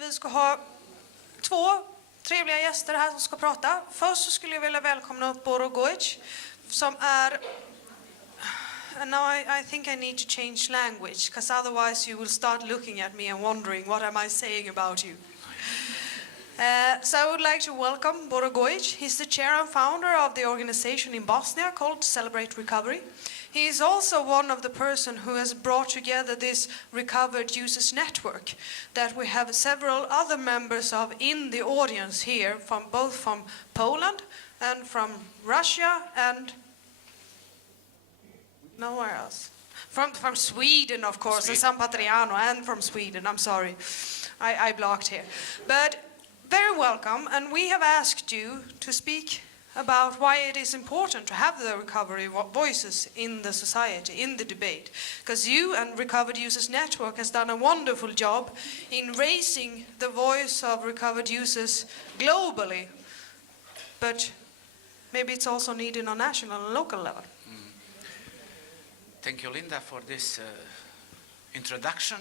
Vi ska ha två trevliga gäster här som ska prata. Först så skulle jag vilja välkomna upp Borogoj som är... And now I think I need to change language, because otherwise you will start looking at me and wondering what am I saying about you. So I would like to welcome Borogoj. He's the chair and founder of the organization in Bosnia called Celebrate Recovery. He is also one of the person who has brought together this recovered users network that we have several other members of in the audience here, from both from Poland and from Russia and nowhere else. From Sweden, of course, and San Patriano, and from Sweden. I'm sorry, I blocked here. But very welcome, and we have asked you to speak about why it is important to have the recovery voices in the society, in the debate. Because you and Recovered Users Network has done a wonderful job in raising the voice of recovered users globally. But maybe it's also needed on national and local level. Thank you, Linda, for this introduction.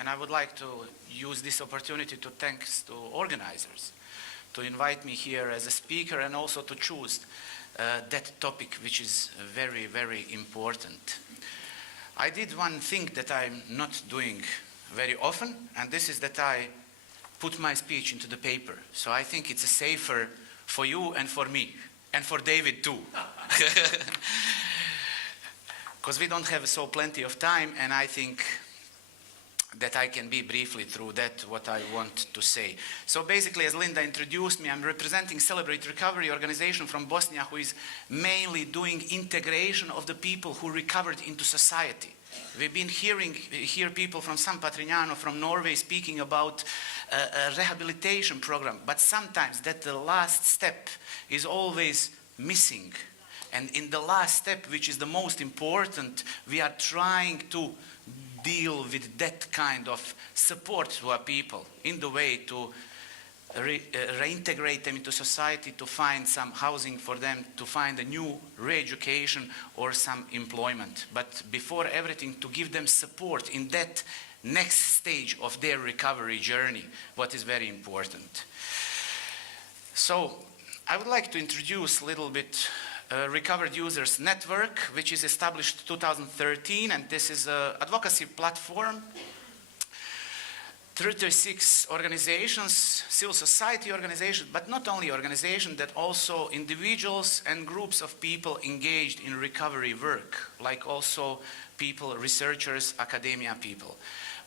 And I would like to use this opportunity to thank to organizers to invite me here as a speaker and also to choose that topic, which is very, very important. I did one thing that I'm not doing very often, and this is that I put my speech into the paper. So I think it's safer for you and for me, and for David too. Because we don't have so plenty of time, and I think that I can be briefly through that what I want to say. So basically, as Linda introduced me, I'm representing Celebrate Recovery organization from Bosnia, who is mainly doing integration of the people who recovered into society. We've been hear people from San Patrignano, from Norway, speaking about a rehabilitation program, but sometimes that the last step is always missing. And in the last step, which is the most important, we are trying to deal with that kind of support to our people in the way to reintegrate them into society, to find some housing for them, to find a new re-education or some employment. But before everything, to give them support in that next stage of their recovery journey, what is very important. So I would like to introduce a little bit Recovered Users Network, which is established 2013, and this is an advocacy platform. 36 organizations, civil society organizations, but not only organizations, that also individuals and groups of people engaged in recovery work, like also people, researchers, academia people.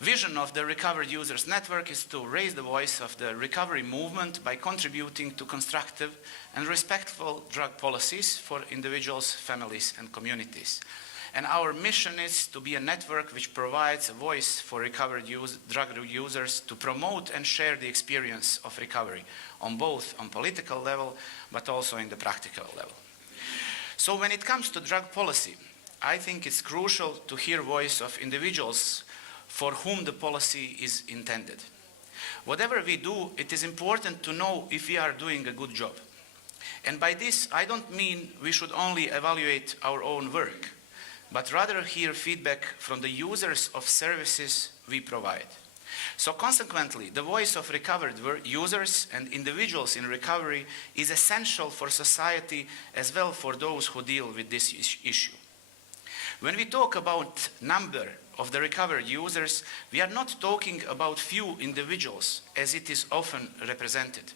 Vision of the Recovered Users Network is to raise the voice of the recovery movement by contributing to constructive and respectful drug policies for individuals, families, and communities. And our mission is to be a network which provides a voice for recovered drug users to promote and share the experience of recovery on both on political level, but also in the practical level. So when it comes to drug policy, I think it's crucial to hear voice of individuals for whom the policy is intended. Whatever we do, it is important to know if we are doing a good job. And by this, I don't mean we should only evaluate our own work, but rather hear feedback from the users of services we provide. So consequently, the voice of recovered users and individuals in recovery is essential for society as well for those who deal with this issue. When we talk about number of the recovered users, we are not talking about few individuals as it is often represented.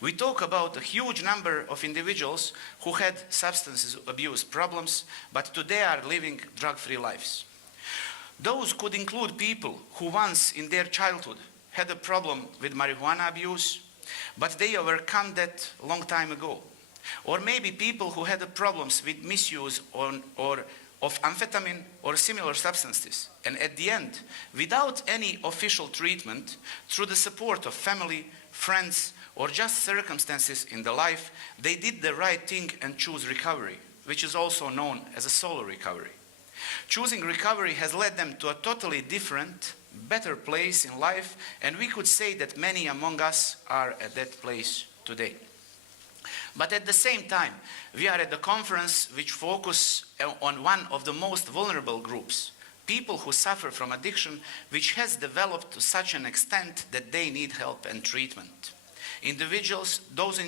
We talk about a huge number of individuals who had substance abuse problems, but today are living drug-free lives. Those could include people who once in their childhood had a problem with marijuana abuse, but they overcome that a long time ago. Or maybe people who had problems with misuse of amphetamine or similar substances, and at the end, without any official treatment, through the support of family, friends, or just circumstances in the life, they did the right thing and choose recovery, which is also known as a solo recovery. Choosing recovery has led them to a totally different, better place in life, and we could say that many among us are at that place today. But at the same time, we are at the conference which focuses on one of the most vulnerable groups, people who suffer from addiction which has developed to such an extent that they need help and treatment. Those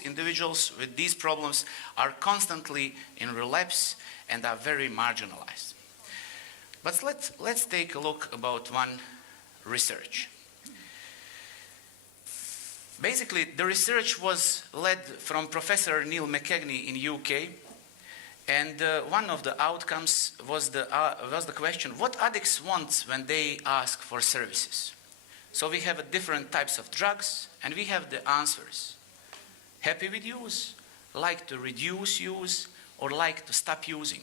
individuals with these problems are constantly in relapse and are very marginalized. But let's take a look about one research. Basically, the research was led from Professor Neil McKegney in UK, and one of the outcomes was the question, what addicts want when they ask for services? So we have different types of drugs, and we have the answers. Happy with use, like to reduce use, or like to stop using.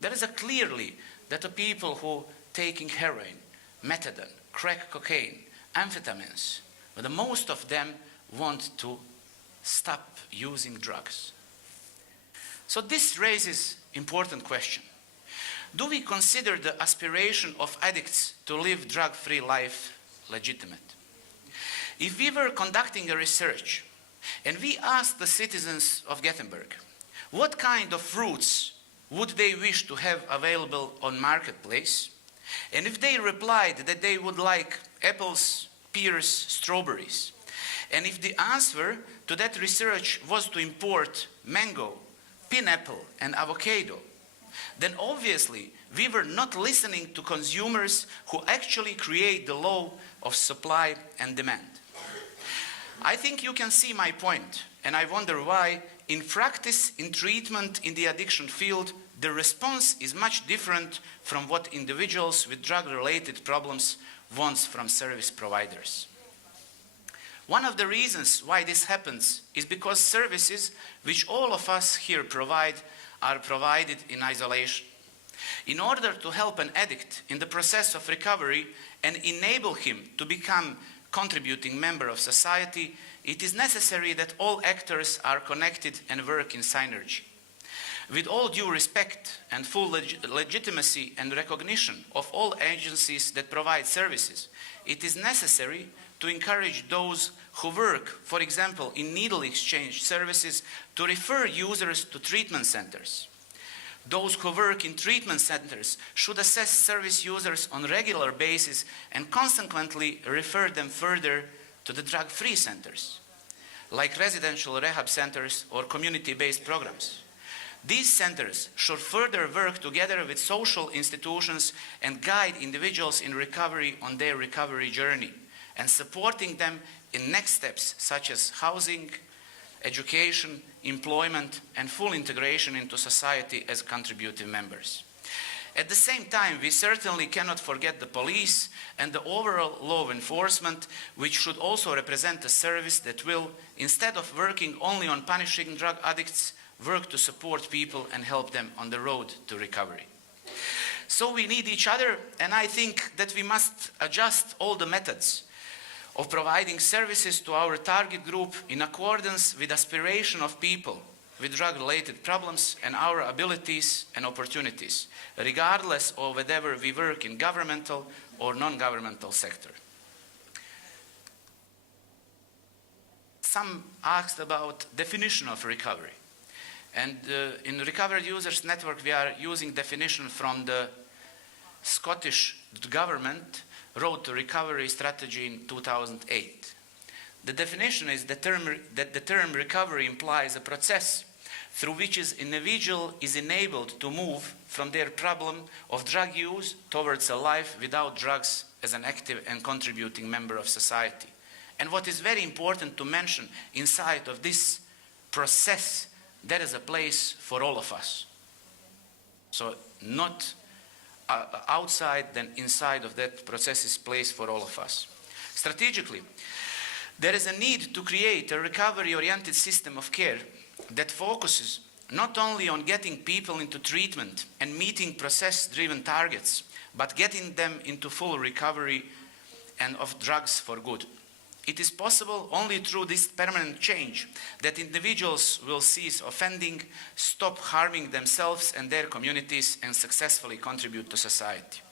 There is clearly that the people who taking heroin, methadone, crack cocaine, amphetamines, but most of them want to stop using drugs. So this raises important question. Do we consider the aspiration of addicts to live drug-free life legitimate? If we were conducting a research and we asked the citizens of Gothenburg what kind of fruits would they wish to have available on marketplace, and if they replied that they would like apples, pears, strawberries, and if the answer to that research was to import mango, pineapple, and avocado, then obviously we were not listening to consumers who actually create the law of supply and demand. I think you can see my point, and I wonder why, in practice, in treatment in the addiction field, the response is much different from what individuals with drug-related problems want from service providers. One of the reasons why this happens is because services which all of us here provide are provided in isolation. In order to help an addict in the process of recovery and enable him to become a contributing member of society, it is necessary that all actors are connected and work in synergy. With all due respect and full legitimacy and recognition of all agencies that provide services, it is necessary to encourage those who work, for example, in needle exchange services, to refer users to treatment centers. Those who work in treatment centers should assess service users on a regular basis and consequently refer them further to the drug-free centers, like residential rehab centers or community-based programs. These centers should further work together with social institutions and guide individuals in recovery on their recovery journey, and supporting them in next steps such as housing, education, employment, and full integration into society as contributive members. At the same time, we certainly cannot forget the police and the overall law enforcement, which should also represent a service that will, instead of working only on punishing drug addicts, work to support people and help them on the road to recovery. So we need each other, and I think that we must adjust all the methods of providing services to our target group in accordance with aspiration of people with drug-related problems and our abilities and opportunities, regardless of whether we work in governmental or non-governmental sector. Some asked about definition of recovery. And in Recovered Users Network, we are using definition from the Scottish government Road to Recovery strategy in 2008. The definition is that the term recovery implies a process through which an individual is enabled to move from their problem of drug use towards a life without drugs as an active and contributing member of society. And what is very important to mention inside of this process, there is a place for all of us. So not outside, then inside of that process is place for all of us. Strategically, there is a need to create a recovery-oriented system of care that focuses not only on getting people into treatment and meeting process-driven targets, but getting them into full recovery and of drugs for good. It is possible only through this permanent change that individuals will cease offending, stop harming themselves and their communities, and successfully contribute to society.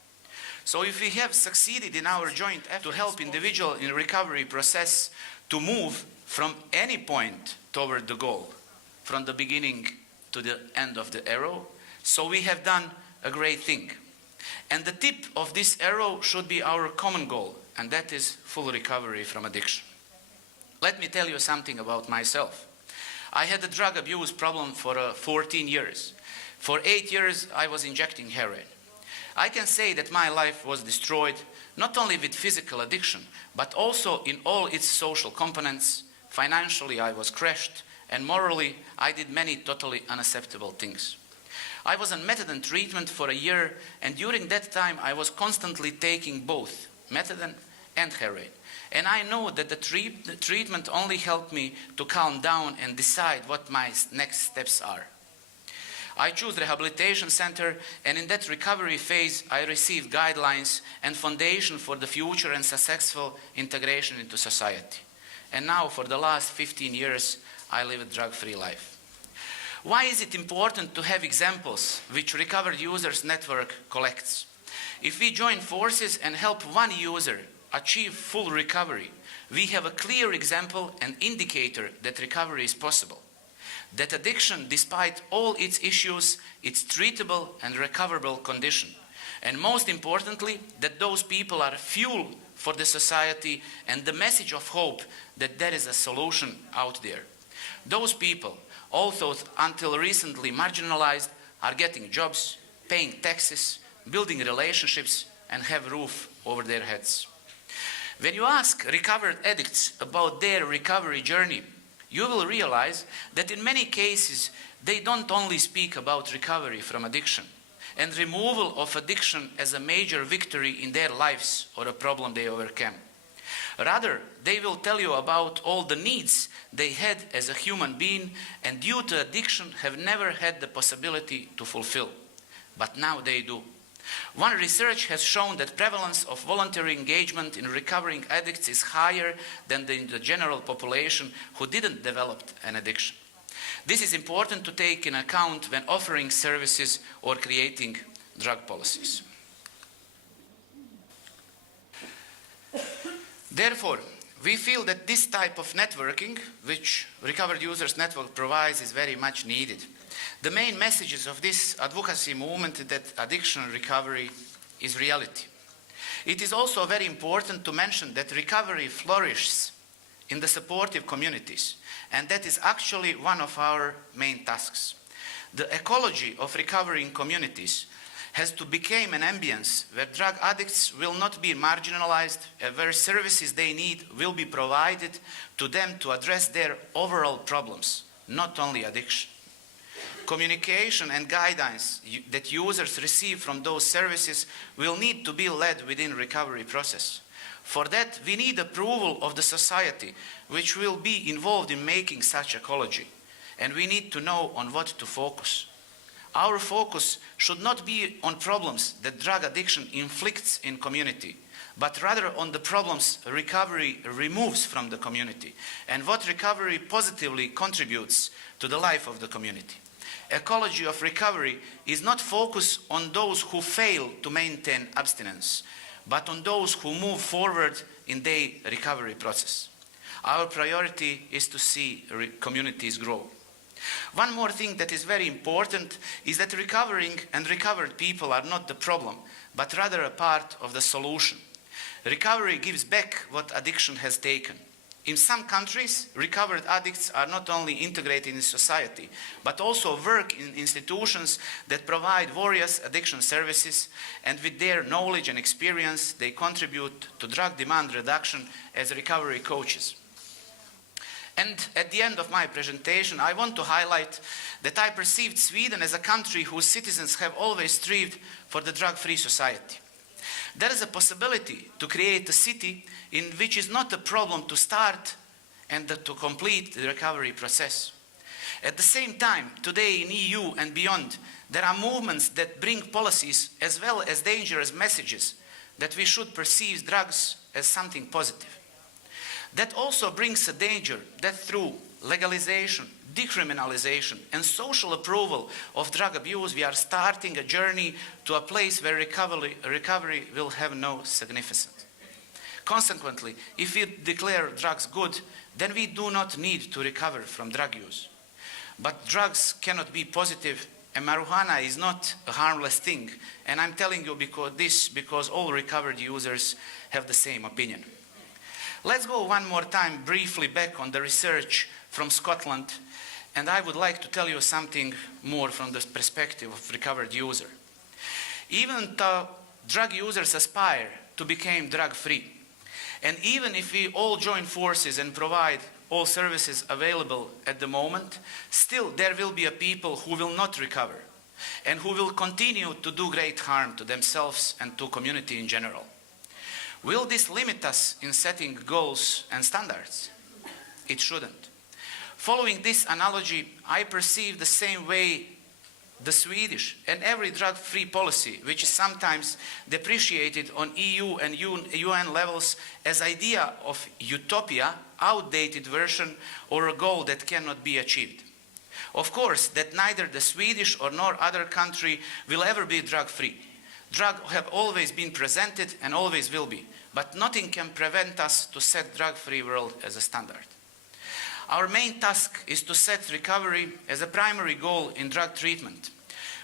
So if we have succeeded in our joint effort to help individuals in recovery process to move from any point toward the goal, from the beginning to the end of the arrow, so we have done a great thing. And the tip of this arrow should be our common goal, and that is full recovery from addiction. Let me tell you something about myself. I had a drug abuse problem for 14 years. For 8 years, I was injecting heroin. I can say that my life was destroyed, not only with physical addiction, but also in all its social components. Financially, I was crushed, and morally, I did many totally unacceptable things. I was on methadone treatment for a year, and during that time, I was constantly taking both methadone and heroin. And I know that the treatment only helped me to calm down and decide what my next steps are. I chose rehabilitation center, and in that recovery phase, I received guidelines and foundation for the future and successful integration into society. And now, for the last 15 years, I live a drug-free life. Why is it important to have examples which Recovered Users Network collects? If we join forces and help one user achieve full recovery, we have a clear example and indicator that recovery is possible. That addiction, despite all its issues, it's treatable and recoverable condition. And most importantly, that those people are fuel for the society and the message of hope that there is a solution out there. Those people, although until recently marginalized, are getting jobs, paying taxes, building relationships, and have a roof over their heads. When you ask recovered addicts about their recovery journey, you will realize that in many cases, they don't only speak about recovery from addiction and removal of addiction as a major victory in their lives or a problem they overcame. Rather, they will tell you about all the needs they had as a human being and due to addiction have never had the possibility to fulfill. But now they do. One research has shown that prevalence of voluntary engagement in recovering addicts is higher than in the general population who didn't develop an addiction. This is important to take in account when offering services or creating drug policies. Therefore, we feel that this type of networking, which Recovered Users Network provides, is very much needed. The main messages of this advocacy movement that addiction recovery is reality. It is also very important to mention that recovery flourishes in the supportive communities, and that is actually one of our main tasks. The ecology of recovering communities has to become an ambience where drug addicts will not be marginalized, where services they need will be provided to them to address their overall problems, not only addiction. Communication and guidance that users receive from those services will need to be led within recovery process. For that, we need approval of the society, which will be involved in making such ecology, and we need to know on what to focus. Our focus should not be on problems that drug addiction inflicts in community, but rather on the problems recovery removes from the community and what recovery positively contributes to the life of the community. Ecology of recovery is not focused on those who fail to maintain abstinence, but on those who move forward in their recovery process. Our priority is to see communities grow. One more thing that is very important is that recovering and recovered people are not the problem, but rather a part of the solution. Recovery gives back what addiction has taken. In some countries, recovered addicts are not only integrated in society, but also work in institutions that provide various addiction services, and with their knowledge and experience, they contribute to drug demand reduction as recovery coaches. And at the end of my presentation, I want to highlight that I perceived Sweden as a country whose citizens have always strived for the drug-free society. There is a possibility to create a city in which is not a problem to start and to complete the recovery process. At the same time, today in EU and beyond, there are movements that bring policies as well as dangerous messages that we should perceive drugs as something positive. That also brings a danger that through legalization, decriminalization, and social approval of drug abuse, we are starting a journey to a place where recovery will have no significance. Consequently, if we declare drugs good, then we do not need to recover from drug use. But drugs cannot be positive And marijuana is not a harmless thing. And I'm telling you because all recovered users have the same opinion. Let's go one more time briefly back on the research from Scotland. And I would like to tell you something more from the perspective of recovered user. Even though drug users aspire to become drug-free, and even if we all join forces and provide all services available at the moment, still there will be a people who will not recover and who will continue to do great harm to themselves and to community in general. Will this limit us in setting goals and standards? It shouldn't. Following this analogy, I perceive the same way the Swedish and every drug-free policy, which is sometimes depreciated on EU and UN levels as idea of utopia, outdated version, or a goal that cannot be achieved. Of course, that neither the Swedish or nor other country will ever be drug-free. Drugs have always been presented and always will be, but nothing can prevent us to set drug-free world as a standard. Our main task is to set recovery as a primary goal in drug treatment.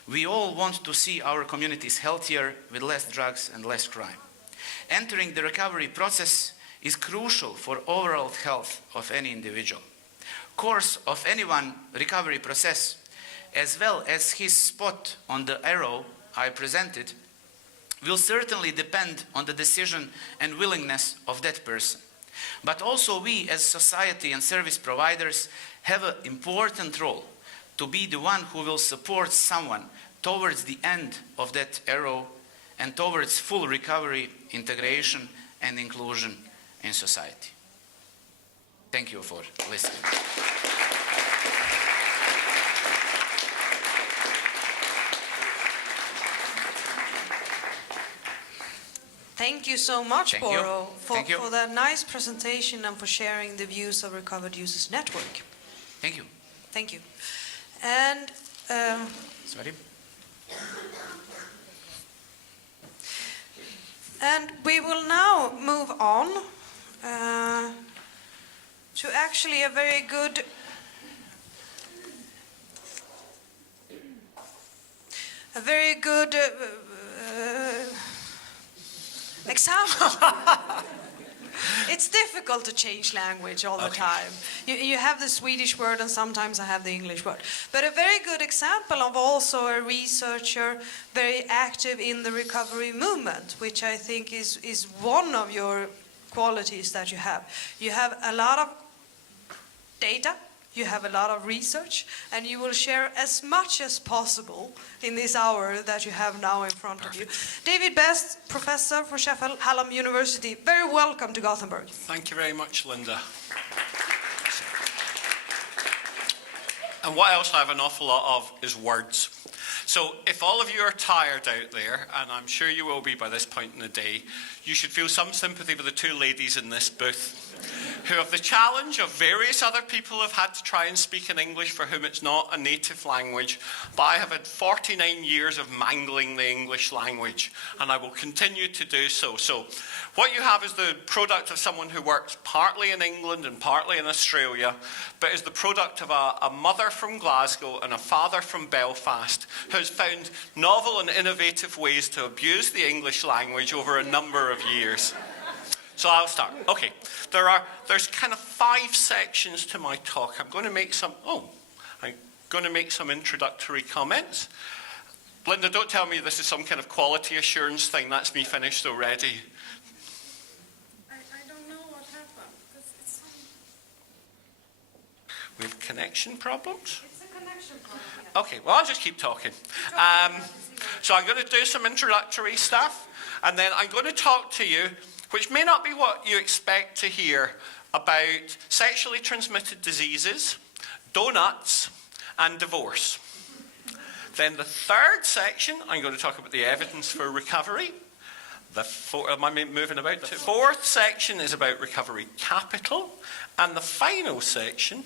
We all want to see our communities healthier with less drugs and less crime. Entering the recovery process is crucial for overall health of any individual. Course of anyone's recovery process, as well as his spot on the arrow I presented, will certainly depend on the decision and willingness of that person. But also we as society and service providers have an important role to be the one who will support someone towards the end of that arrow and towards full recovery, integration and inclusion in society. Thank you for listening. Thank you so much, Thank you. Boro, Thank you. for that nice presentation and for sharing the views of Recovered Users Network. Thank you. Thank you. And Sorry. And we will now move on to actually a very good example. It's difficult to change language all the time. You have the Swedish word and sometimes I have the English word. But a very good example of also a researcher very active in the recovery movement, which I think is one of your qualities that you have. You have a lot of data, you have a lot of research, and you will share as much as possible in this hour that you have now in front of you. David Best, professor for Sheffield Hallam University, very welcome to Gothenburg. Thank you very much, Linda. And what else I have an awful lot of is words. So if all of you are tired out there, and I'm sure you will be by this point in the day, you should feel some sympathy for the two ladies in this booth who have the challenge of various other people have had to try and speak in English for whom it's not a native language, but I have had 49 years of mangling the English language, and I will continue to do so. So what you have is the product of someone who works partly in England and partly in Australia, but is the product of a mother from Glasgow and a father from Belfast who has found novel and innovative ways to abuse the English language over a number of years. So I'll start. Okay, there's kind of 5 sections to my talk. I'm going to make some introductory comments. Linda, don't tell me this is some kind of quality assurance thing. That's me finished already. I don't know what happened. We have connection problems? It's a connection problem. Yeah. Okay, well, I'll just keep talking. So I'm going to do some introductory stuff, and then I'm going to talk to you, which may not be what you expect to hear, about sexually transmitted diseases, donuts, and divorce. Then the third section, I'm going to talk about the evidence for recovery. The fourth section is about recovery capital, and the final section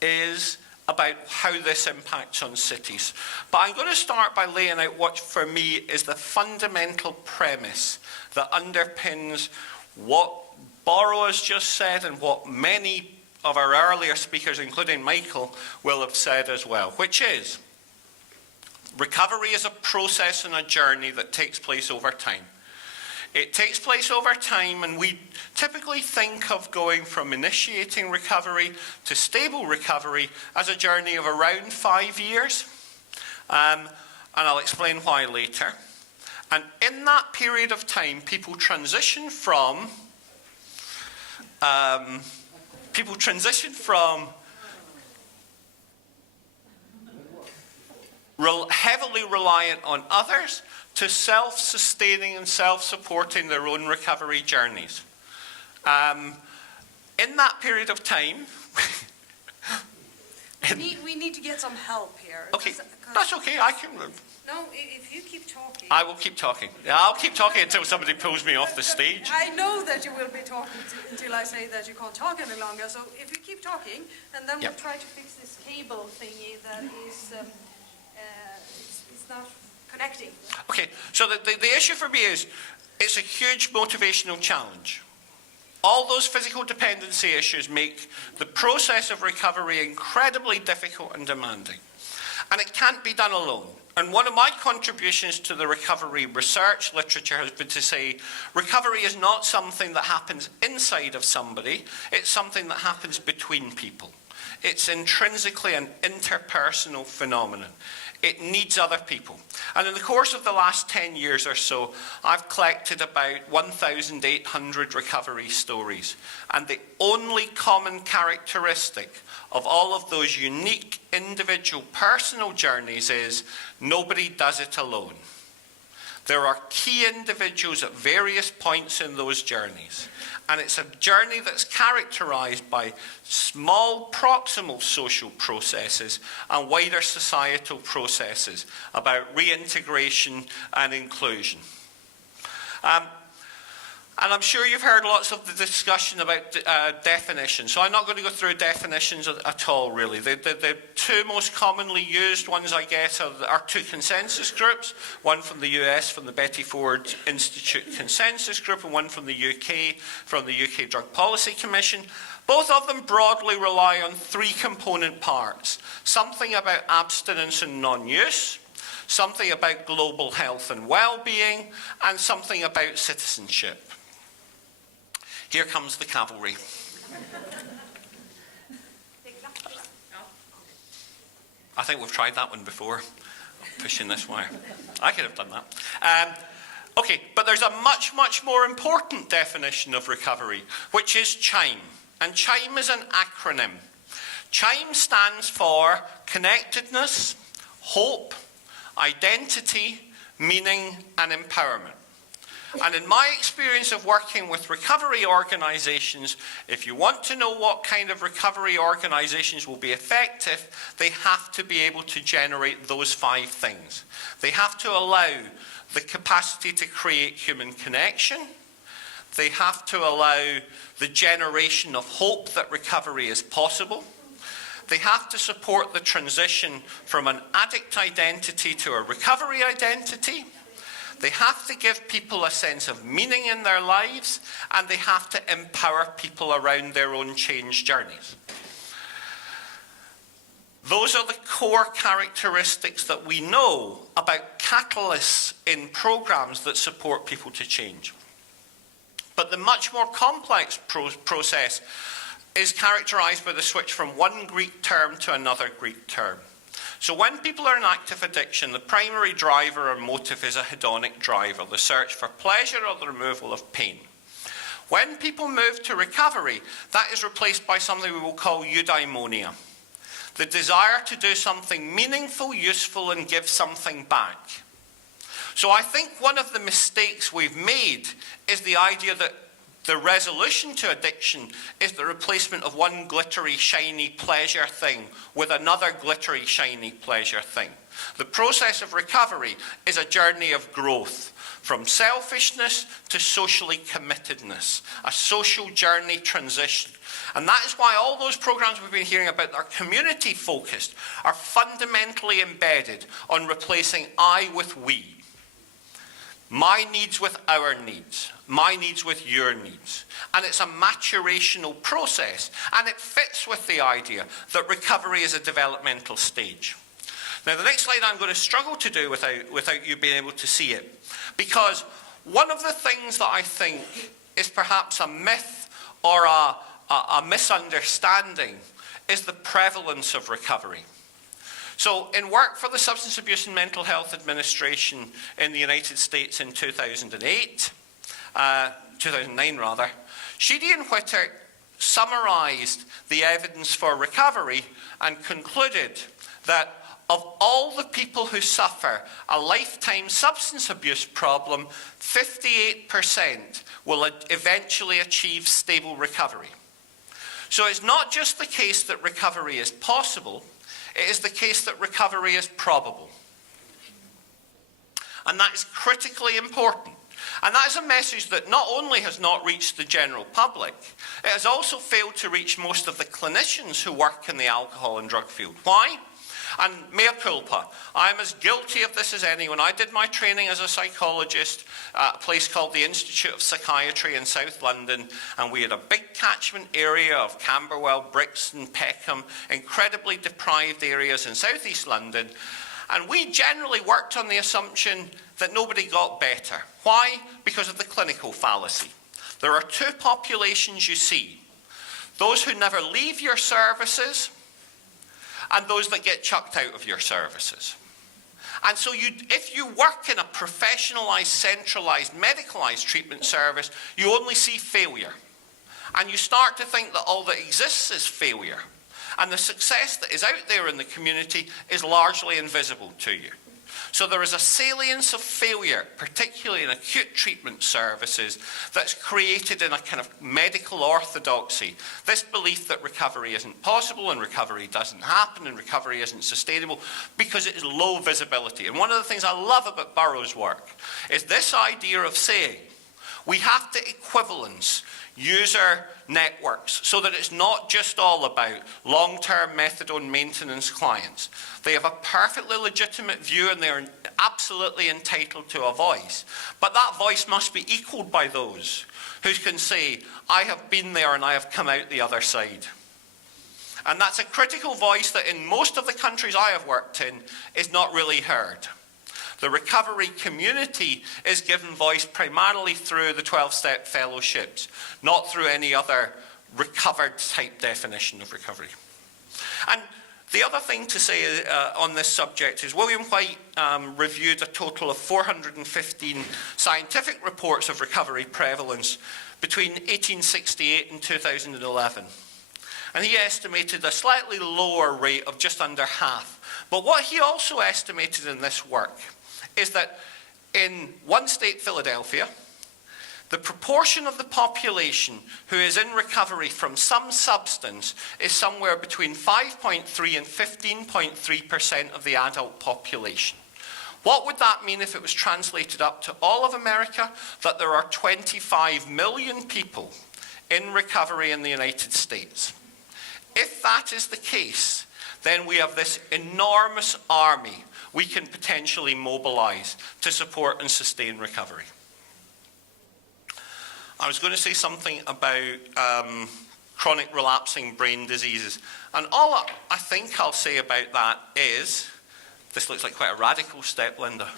is about how this impacts on cities. But I'm going to start by laying out what, for me, is the fundamental premise that underpins what Boro has just said and what many of our earlier speakers, including Michael, will have said as well, which is Recovery is a process and a journey that takes place over time. It takes place over time, and we typically think of going from initiating recovery to stable recovery as a journey of around 5 years. And I'll explain why later. And in that period of time, people transition from heavily reliant on others to self-sustaining and self-supporting their own recovery journeys. In that period of time... We need to get some help here. Okay, that's okay, I can... No, if you keep talking... I will keep talking. I'll keep talking until somebody pulls me off the stage. I know that you will be talking until I say that you can't talk any longer. So if you keep talking, and then Yep. we'll try to fix this cable thingy that is it's not connecting. Okay, so the issue for me is it's a huge motivational challenge. All those physical dependency issues make the process of recovery incredibly difficult and demanding. And it can't be done alone. And one of my contributions to the recovery research literature has been to say recovery is not something that happens inside of somebody, it's something that happens between people. It's intrinsically an interpersonal phenomenon. It needs other people. And in the course of the last 10 years or so, I've collected about 1,800 recovery stories. And the only common characteristic of all of those unique individual personal journeys is nobody does it alone. There are key individuals at various points in those journeys. And it's a journey that's characterized by small proximal social processes and wider societal processes about reintegration and inclusion. And I'm sure you've heard lots of the discussion about definitions, so I'm not going to go through definitions at all, really. The two most commonly used ones, I guess, are two consensus groups, one from the US, from the Betty Ford Institute Consensus Group, and one from the UK, from the UK Drug Policy Commission. Both of them broadly rely on three component parts: something about abstinence and non-use, something about global health and well-being, and something about citizenship. Here comes the cavalry. I think we've tried that one before, pushing this wire. I could have done that. Okay, but there's a much, much more important definition of recovery, which is CHIME. And CHIME is an acronym. CHIME stands for connectedness, hope, identity, meaning, and empowerment. And in my experience of working with recovery organisations, if you want to know what kind of recovery organisations will be effective, they have to be able to generate those 5 things. They have to allow the capacity to create human connection. They have to allow the generation of hope that recovery is possible. They have to support the transition from an addict identity to a recovery identity. They have to give people a sense of meaning in their lives, and they have to empower people around their own change journeys. Those are the core characteristics that we know about catalysts in programs that support people to change. But the much more complex process is characterized by the switch from one Greek term to another Greek term. So when people are in active addiction, the primary driver or motive is a hedonic driver, the search for pleasure or the removal of pain. When people move to recovery, that is replaced by something we will call eudaimonia, the desire to do something meaningful, useful, and give something back. So I think one of the mistakes we've made is the idea that the resolution to addiction is the replacement of one glittery, shiny pleasure thing with another glittery, shiny pleasure thing. The process of recovery is a journey of growth, from selfishness to socially committedness, a social journey transition. And that is why all those programs we've been hearing about that are community focused are fundamentally embedded on replacing I with we. My needs with our needs, my needs with your needs. And it's a maturational process, and it fits with the idea that recovery is a developmental stage. Now, the next slide I'm going to struggle to do without you being able to see it, because one of the things that I think is perhaps a myth or a misunderstanding is the prevalence of recovery. So in work for the Substance Abuse and Mental Health Administration in the United States in 2009 rather, Sheedy and Whitter summarised the evidence for recovery and concluded that of all the people who suffer a lifetime substance abuse problem, 58% will eventually achieve stable recovery. So it's not just the case that recovery is possible, it is the case that recovery is probable. And that is critically important. And that is a message that not only has not reached the general public, it has also failed to reach most of the clinicians who work in the alcohol and drug field. Why? And mea culpa, I'm as guilty of this as anyone. I did my training as a psychologist at a place called the Institute of Psychiatry in South London, and we had a big catchment area of Camberwell, Brixton, Peckham, incredibly deprived areas in southeast London, and we generally worked on the assumption that nobody got better. Why? Because of the clinical fallacy. There are two populations you see: those who never leave your services, and those that get chucked out of your services. And so if you work in a professionalised, centralised, medicalised treatment service, you only see failure. And you start to think that all that exists is failure. And the success that is out there in the community is largely invisible to you. So there is a salience of failure, particularly in acute treatment services, that's created in a kind of medical orthodoxy. This belief that recovery isn't possible and recovery doesn't happen and recovery isn't sustainable because it is low visibility. And one of the things I love about Burroughs' work is this idea of saying we have to equivalence user networks so that it's not just all about long-term methadone maintenance clients. They have a perfectly legitimate view and they're absolutely entitled to a voice. But that voice must be equaled by those who can say, I have been there and I have come out the other side. And that's a critical voice that in most of the countries I have worked in is not really heard. The recovery community is given voice primarily through the 12-step fellowships, not through any other recovered type definition of recovery. And the other thing to say on this subject is William White reviewed a total of 415 scientific reports of recovery prevalence between 1868 and 2011. And he estimated a slightly lower rate of just under half. But what he also estimated in this work is that in one state, Philadelphia, the proportion of the population who is in recovery from some substance is somewhere between 5.3 and 15.3% of the adult population. What would that mean if it was translated up to all of America? That there are 25 million people in recovery in the United States. If that is the case, then we have this enormous army we can potentially mobilize to support and sustain recovery. I was going to say something about chronic relapsing brain diseases. And all I think I'll say about that is, this looks like quite a radical step, Linda.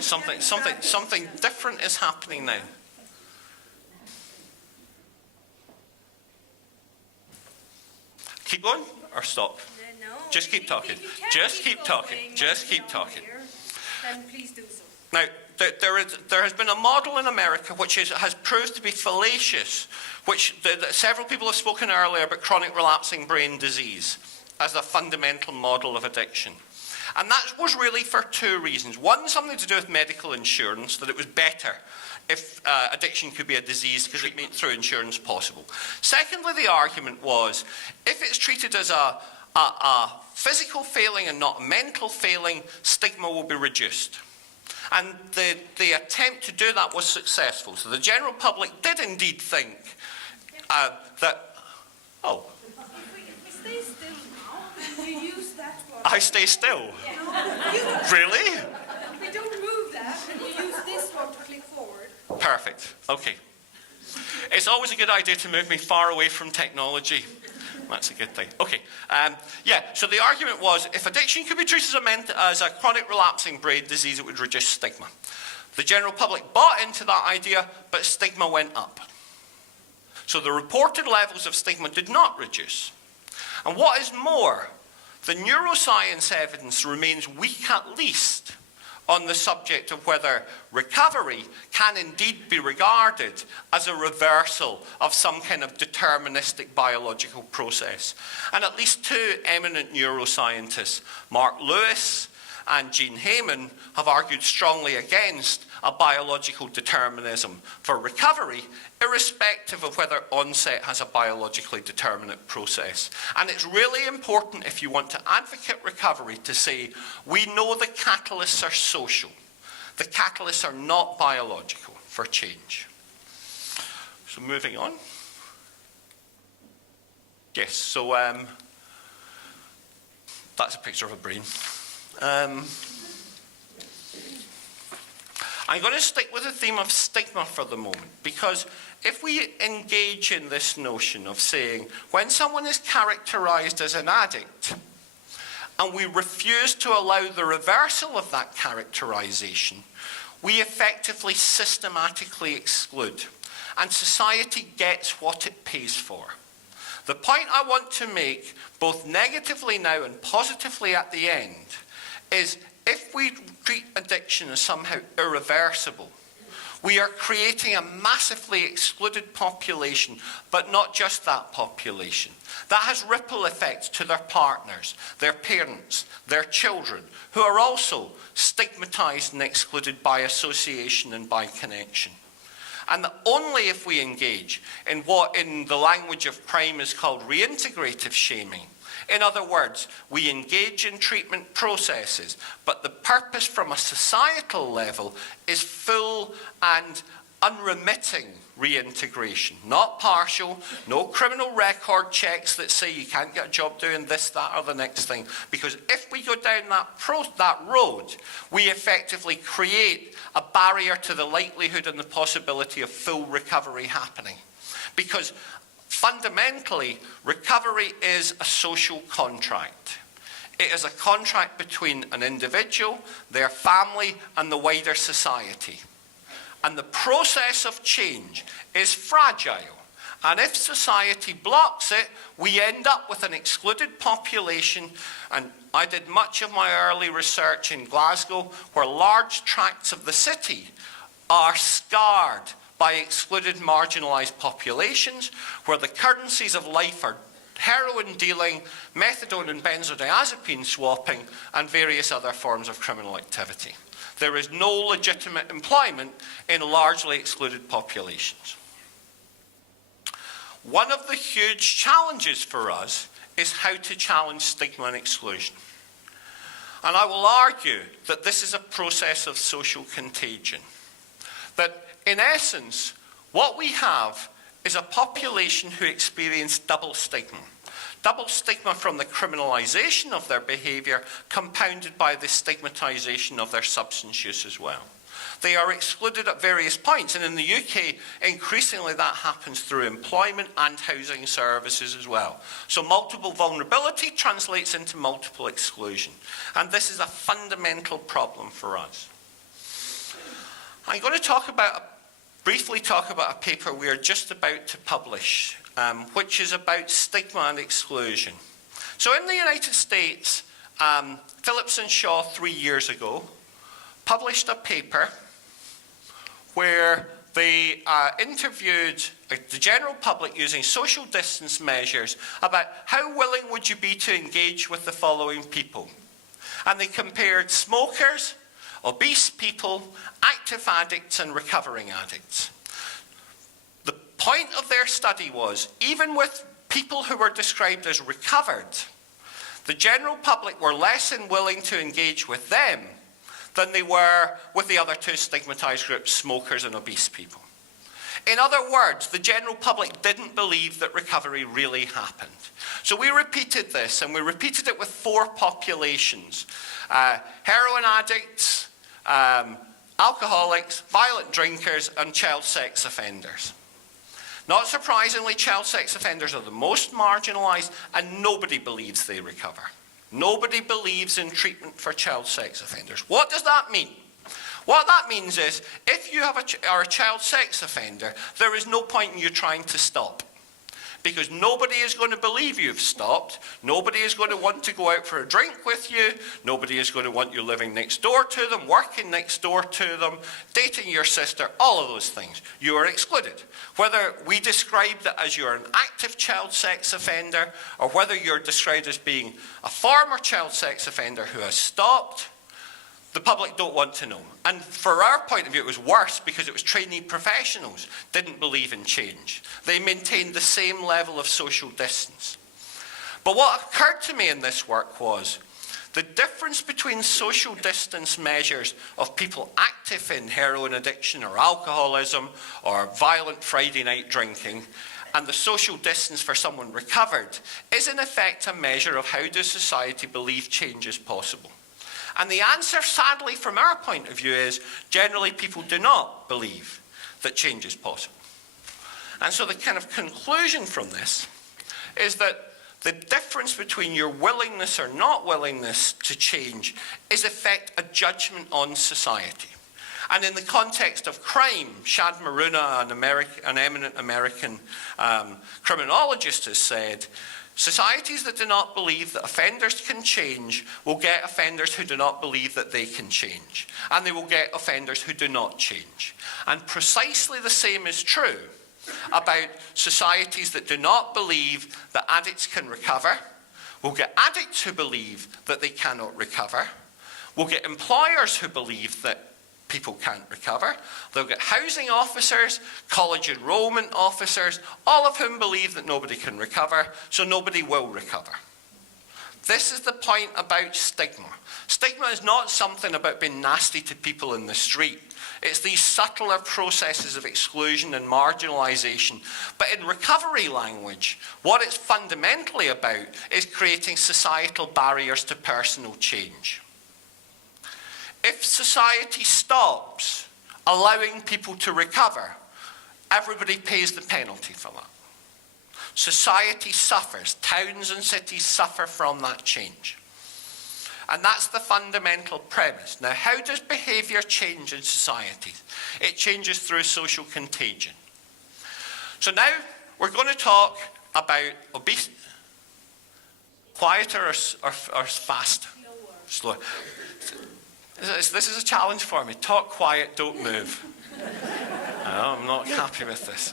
Something different is happening now. Keep going or stop? No. Just keep talking. Just keep talking. Just keep talking. Then please do so. Now, there has been a model in America which has proved to be fallacious, which several people have spoken earlier about chronic relapsing brain disease as a fundamental model of addiction. And that was really for two reasons. One, something to do with medical insurance, that it was better if addiction could be a disease because it made through insurance possible. Secondly, the argument was, if it's treated as a physical failing and not a mental failing, stigma will be reduced. And the attempt to do that was successful. So the general public did indeed think that, oh. If we stay still now, and you use that word. I stay still? Yeah. Really? We don't move that, and you use this one to click forward. Perfect. Okay. It's always a good idea to move me far away from technology. That's a good thing. Okay. Yeah, so the argument was if addiction could be treated as a chronic relapsing brain disease, it would reduce stigma. The general public bought into that idea, but stigma went up. So the reported levels of stigma did not reduce. And what is more, the neuroscience evidence remains weak at least on the subject of whether recovery can indeed be regarded as a reversal of some kind of deterministic biological process. And at least two eminent neuroscientists, Mark Lewis and Jean Heyman, have argued strongly against a biological determinism for recovery, irrespective of whether onset has a biologically determinate process. And it's really important, if you want to advocate recovery, to say, we know the catalysts are social. The catalysts are not biological for change. So moving on. Yes, so that's a picture of a brain. I'm going to stick with the theme of stigma for the moment, because if we engage in this notion of saying, when someone is characterized as an addict, and we refuse to allow the reversal of that characterization, we effectively systematically exclude, and society gets what it pays for. The point I want to make, both negatively now and positively at the end, is if we treat addiction as somehow irreversible, we are creating a massively excluded population, but not just that population. That has ripple effects to their partners, their parents, their children, who are also stigmatized and excluded by association and by connection. And only if we engage in what in the language of crime is called reintegrative shaming. In other words, we engage in treatment processes, but the purpose from a societal level is full and unremitting reintegration, not partial, no criminal record checks that say you can't get a job doing this, that, or the next thing. Because if we go down that road, we effectively create a barrier to the likelihood and the possibility of full recovery happening. Because fundamentally, recovery is a social contract. It is a contract between an individual, their family, and the wider society. And the process of change is fragile. And if society blocks it, we end up with an excluded population. And I did much of my early research in Glasgow, where large tracts of the city are scarred by excluded, marginalised populations, where the currencies of life are heroin dealing, methadone and benzodiazepine swapping, and various other forms of criminal activity. There is no legitimate employment in largely excluded populations. One of the huge challenges for us is how to challenge stigma and exclusion. And I will argue that this is a process of social contagion. That in essence, what we have is a population who experience double stigma. Double stigma from the criminalisation of their behaviour, compounded by the stigmatisation of their substance use as well. They are excluded at various points, and in the UK, increasingly that happens through employment and housing services as well. So multiple vulnerability translates into multiple exclusion. And this is a fundamental problem for us. I'm going to briefly talk about a paper we are just about to publish, which is about stigma and exclusion. So in the United States, Phillips and Shaw 3 years ago published a paper where they interviewed the general public using social distance measures about how willing would you be to engage with the following people. And they compared smokers, obese people, active addicts, and recovering addicts. The point of their study was, even with people who were described as recovered, the general public were less than willing to engage with them than they were with the other two stigmatized groups, smokers and obese people. In other words, the general public didn't believe that recovery really happened. So we repeated this, and we repeated it with 4 populations. Heroin addicts, alcoholics, violent drinkers, and child sex offenders. Not surprisingly, child sex offenders are the most marginalised, and nobody believes they recover. Nobody believes in treatment for child sex offenders. What does that mean? What that means is, if you are a child sex offender, there is no point in you trying to stop. Because nobody is going to believe you've stopped. Nobody is going to want to go out for a drink with you. Nobody is going to want you living next door to them, working next door to them, dating your sister, all of those things. You are excluded. Whether we describe that as you're an active child sex offender, or whether you're described as being a former child sex offender who has stopped, the public don't want to know. And for our point of view, it was worse because it was trainee professionals didn't believe in change. They maintained the same level of social distance. But what occurred to me in this work was the difference between social distance measures of people active in heroin addiction or alcoholism or violent Friday night drinking and the social distance for someone recovered is in effect a measure of how does society believe change is possible. And the answer, sadly, from our point of view is generally people do not believe that change is possible. And so the kind of conclusion from this is that the difference between your willingness or not willingness to change is in effect a judgment on society. And in the context of crime, Shad Maruna, an eminent American criminologist, has said, societies that do not believe that offenders can change will get offenders who do not believe that they can change. And they will get offenders who do not change. And precisely the same is true about societies that do not believe that addicts can recover. We'll get addicts who believe that they cannot recover. We'll get employers who believe that people can't recover. They'll get housing officers, college enrollment officers, all of whom believe that nobody can recover, so nobody will recover. This is the point about stigma. Stigma is not something about being nasty to people in the street. It's these subtler processes of exclusion and marginalisation. But in recovery language, what it's fundamentally about is creating societal barriers to personal change. If society stops allowing people to recover, everybody pays the penalty for that. Society suffers. Towns and cities suffer from that change. And that's the fundamental premise. Now, how does behaviour change in societies? It changes through social contagion. So now we're going to talk about obesity. Quieter or fast? Slower. This is a challenge for me. Talk quiet, don't move. No, I'm not happy with this.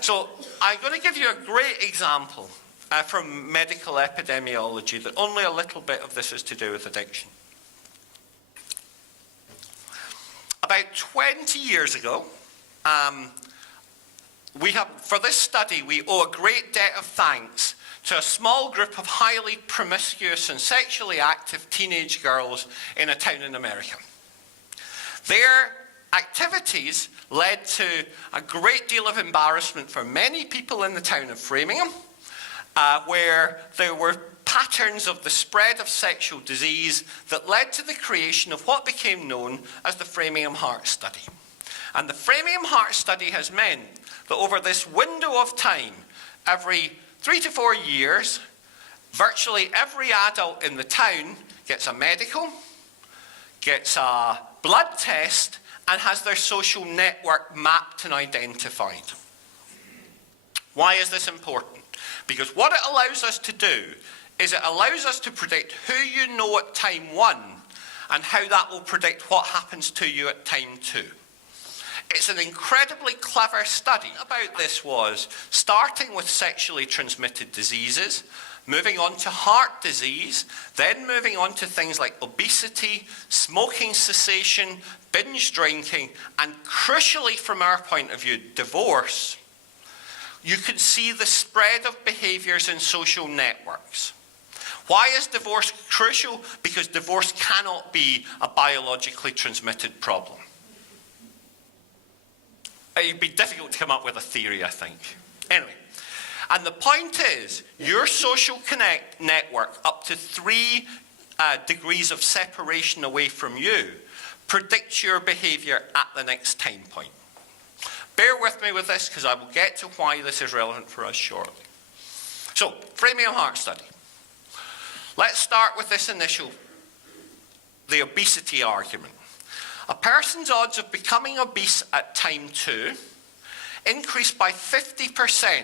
So I'm going to give you a great example from medical epidemiology that only a little bit of this is to do with addiction. About 20 years ago, for this study, we owe a great debt of thanks to a small group of highly promiscuous and sexually active teenage girls in a town in America. Their activities led to a great deal of embarrassment for many people in the town of Framingham, where there were patterns of the spread of sexual disease that led to the creation of what became known as the Framingham Heart Study. And the Framingham Heart Study has meant that over this window of time, every 3 to 4 years, virtually every adult in the town gets a medical, gets a blood test, and has their social network mapped and identified. Why is this important? Because what it allows us to do is it allows us to predict who you know at time 1 and how that will predict what happens to you at time 2. It's an incredibly clever study. About this was starting with sexually transmitted diseases, moving on to heart disease, then moving on to things like obesity, smoking cessation, binge drinking, and crucially from our point of view, divorce. You can see the spread of behaviours in social networks. Why is divorce crucial? Because divorce cannot be a biologically transmitted problem. It'd be difficult to come up with a theory, I think. Anyway, and the point is, your social network up to 3 degrees of separation away from you predicts your behaviour at the next time point. bear with me with this because I will get to why this is relevant for us shortly. So, framing a heart study. Let's start with this initial, the obesity argument. A person's odds of becoming obese at time 2 increase by 50%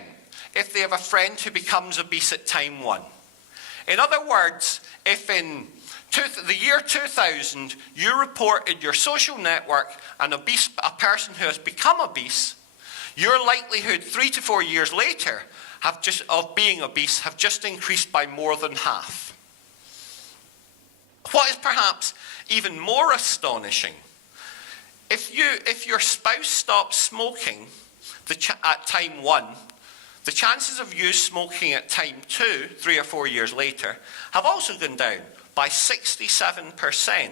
if they have a friend who becomes obese at time 1. In other words, if in the year 2000 you report in your social network a person who has become obese, your likelihood 3 to 4 years later of being obese have just increased by more than half. What is perhaps even more astonishing, if your spouse stops smoking at time 1, the chances of you smoking at time 2, 3 or 4 years later, have also gone down by 67%.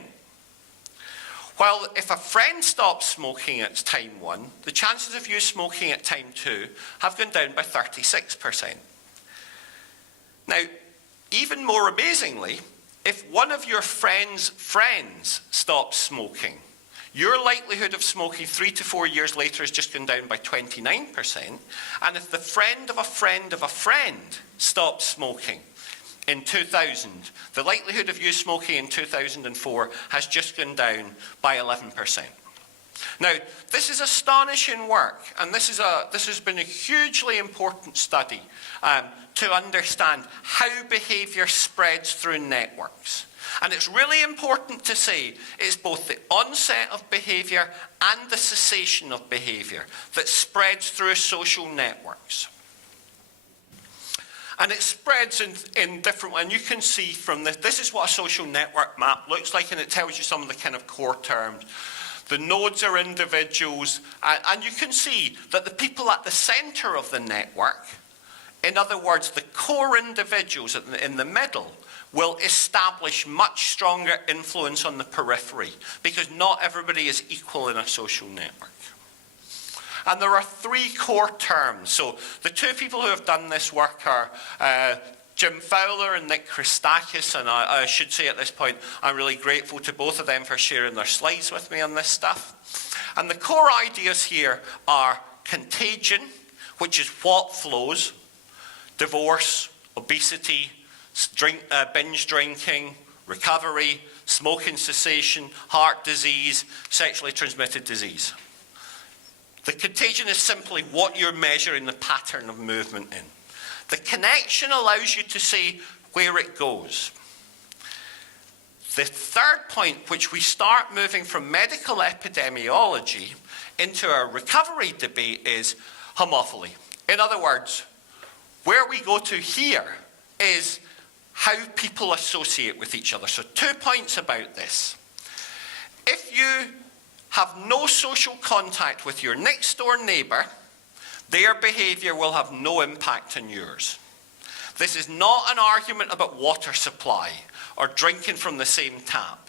While if a friend stops smoking at time 1, the chances of you smoking at time 2 have gone down by 36%. Now, even more amazingly, if one of your friend's friends stops smoking, your likelihood of smoking 3 to 4 years later has just gone down by 29%. And if the friend of a friend of a friend stops smoking in 2000, the likelihood of you smoking in 2004 has just gone down by 11%. Now, this is astonishing work, and this has been a hugely important study to understand how behaviour spreads through networks. And it's really important to say it's both the onset of behaviour and the cessation of behaviour that spreads through social networks. And it spreads in different ways. And you can see from this is what a social network map looks like, and it tells you some of the kind of core terms. The nodes are individuals, and you can see that the people at the centre of the network, in other words, the core individuals in the middle, will establish much stronger influence on the periphery, because not everybody is equal in a social network. And there are 3 core terms. So the 2 people who have done this work are Jim Fowler and Nick Christakis, and I should say at this point, I'm really grateful to both of them for sharing their slides with me on this stuff. And the core ideas here are contagion, which is what flows, divorce, obesity, binge drinking, recovery, smoking cessation, heart disease, sexually transmitted disease. The contagion is simply what you're measuring the pattern of movement in. The connection allows you to see where it goes. The third point, which we start moving from medical epidemiology into our recovery debate, is homophily. In other words, where we go to here is how people associate with each other. So 2 points about this. If you have no social contact with your next door neighbour, their behaviour will have no impact on yours. This is not an argument about water supply or drinking from the same tap.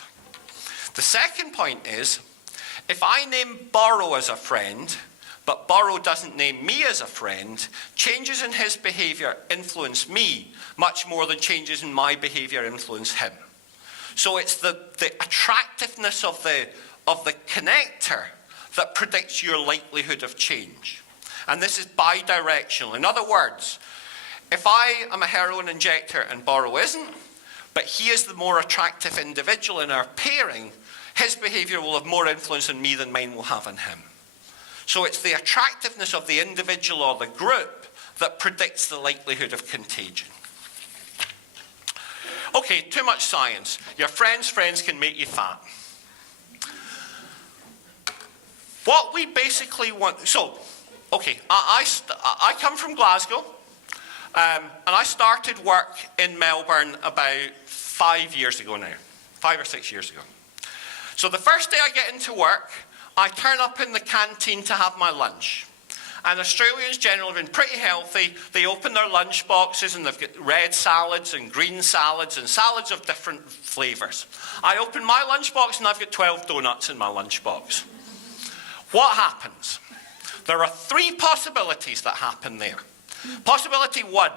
The second point is, if I name Borrow as a friend, but Borrow doesn't name me as a friend, changes in his behaviour influence me much more than changes in my behaviour influence him. So it's the attractiveness of the connector that predicts your likelihood of change. And this is bidirectional. In other words, if I am a heroin injector and Borrow isn't, but he is the more attractive individual in our pairing, his behaviour will have more influence on me than mine will have on him. So it's the attractiveness of the individual or the group that predicts the likelihood of contagion. Okay, too much science. Your friends can make you fat. What we basically want, so, okay, I come from Glasgow, and I started work in Melbourne about 5 years ago now, 5 or 6 years ago. So the first day I get into work, I turn up in the canteen to have my lunch. And Australians generally have been pretty healthy. They open their lunch boxes and they've got red salads and green salads and salads of different flavours. I open my lunchbox and I've got 12 donuts in my lunchbox. What happens? There are 3 possibilities that happen there. Possibility 1,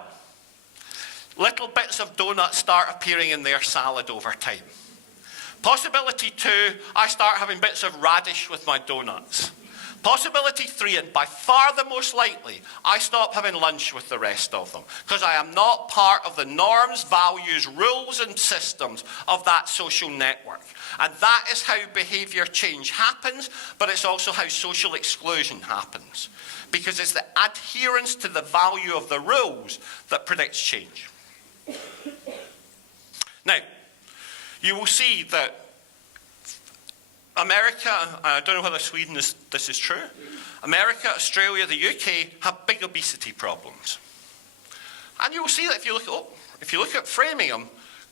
little bits of donuts start appearing in their salad over time. Possibility 2, I start having bits of radish with my donuts. Possibility 3, and by far the most likely, I stop having lunch with the rest of them because I am not part of the norms, values, rules and systems of that social network. And that is how behaviour change happens, but it's also how social exclusion happens, because it's the adherence to the value of the rules that predicts change. Now, you will see that America, I don't know whether Sweden this is true, America, Australia, the UK have big obesity problems. And you will see that if you look at Framingham,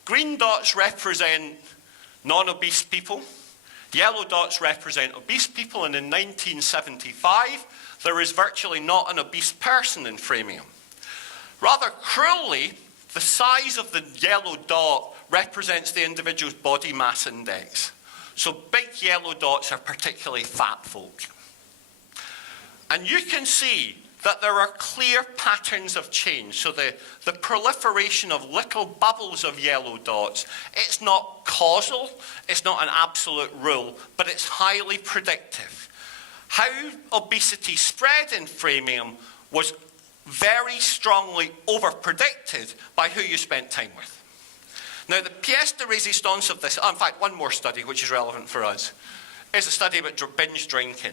green dots represent non-obese people, yellow dots represent obese people, and in 1975 there is virtually not an obese person in Framingham. Rather cruelly, the size of the yellow dot represents the individual's body mass index. So big yellow dots are particularly fat folk. And you can see that there are clear patterns of change. So the proliferation of little bubbles of yellow dots, it's not causal, it's not an absolute rule, but it's highly predictive. How obesity spread in Framingham was very strongly over-predicted by who you spent time with. Now, the pièce de résistance of this, in fact, one more study which is relevant for us, is a study about binge drinking.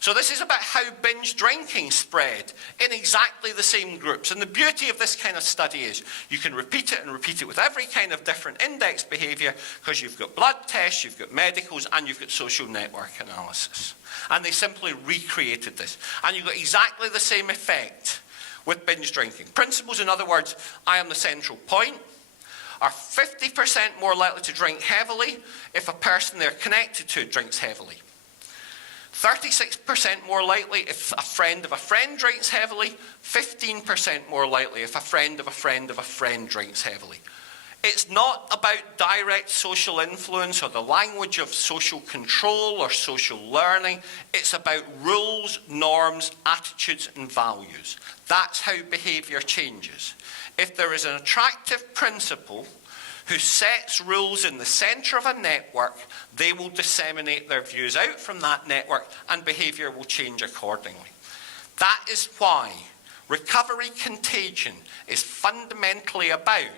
So this is about how binge drinking spread in exactly the same groups. And the beauty of this kind of study is you can repeat it and repeat it with every kind of different index behaviour, because you've got blood tests, you've got medicals, and you've got social network analysis. And they simply recreated this. And you've got exactly the same effect with binge drinking. Principles, in other words, I am the central point, are 50% more likely to drink heavily if a person they're connected to drinks heavily. 36% more likely if a friend of a friend drinks heavily, 15% more likely if a friend of a friend of a friend drinks heavily. It's not about direct social influence or the language of social control or social learning. It's about rules, norms, attitudes, and values. That's how behaviour changes. If there is an attractive principle who sets rules in the centre of a network, they will disseminate their views out from that network and behaviour will change accordingly. That is why recovery contagion is fundamentally about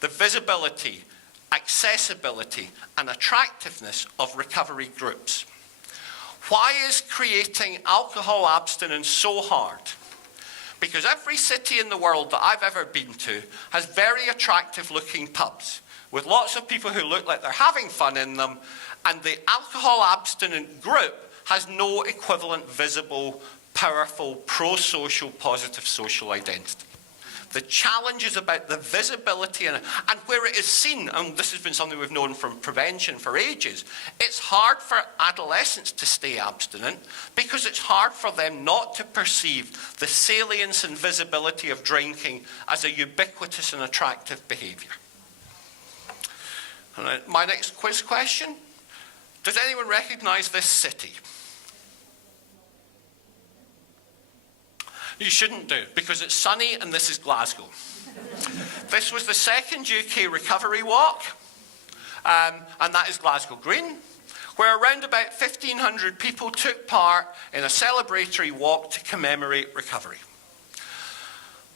the visibility, accessibility and attractiveness of recovery groups. Why is creating alcohol abstinence so hard? Because every city in the world that I've ever been to has very attractive looking pubs with lots of people who look like they're having fun in them, and the alcohol abstinent group has no equivalent visible, powerful, pro-social, positive social identity. The challenge is about the visibility and where it is seen, and this has been something we've known from prevention for ages, it's hard for adolescents to stay abstinent because it's hard for them not to perceive the salience and visibility of drinking as a ubiquitous and attractive behaviour. My next quiz question, does anyone recognise this city? You shouldn't do, because it's sunny and this is Glasgow. This was the second UK recovery walk, and that is Glasgow Green, where around about 1,500 people took part in a celebratory walk to commemorate recovery.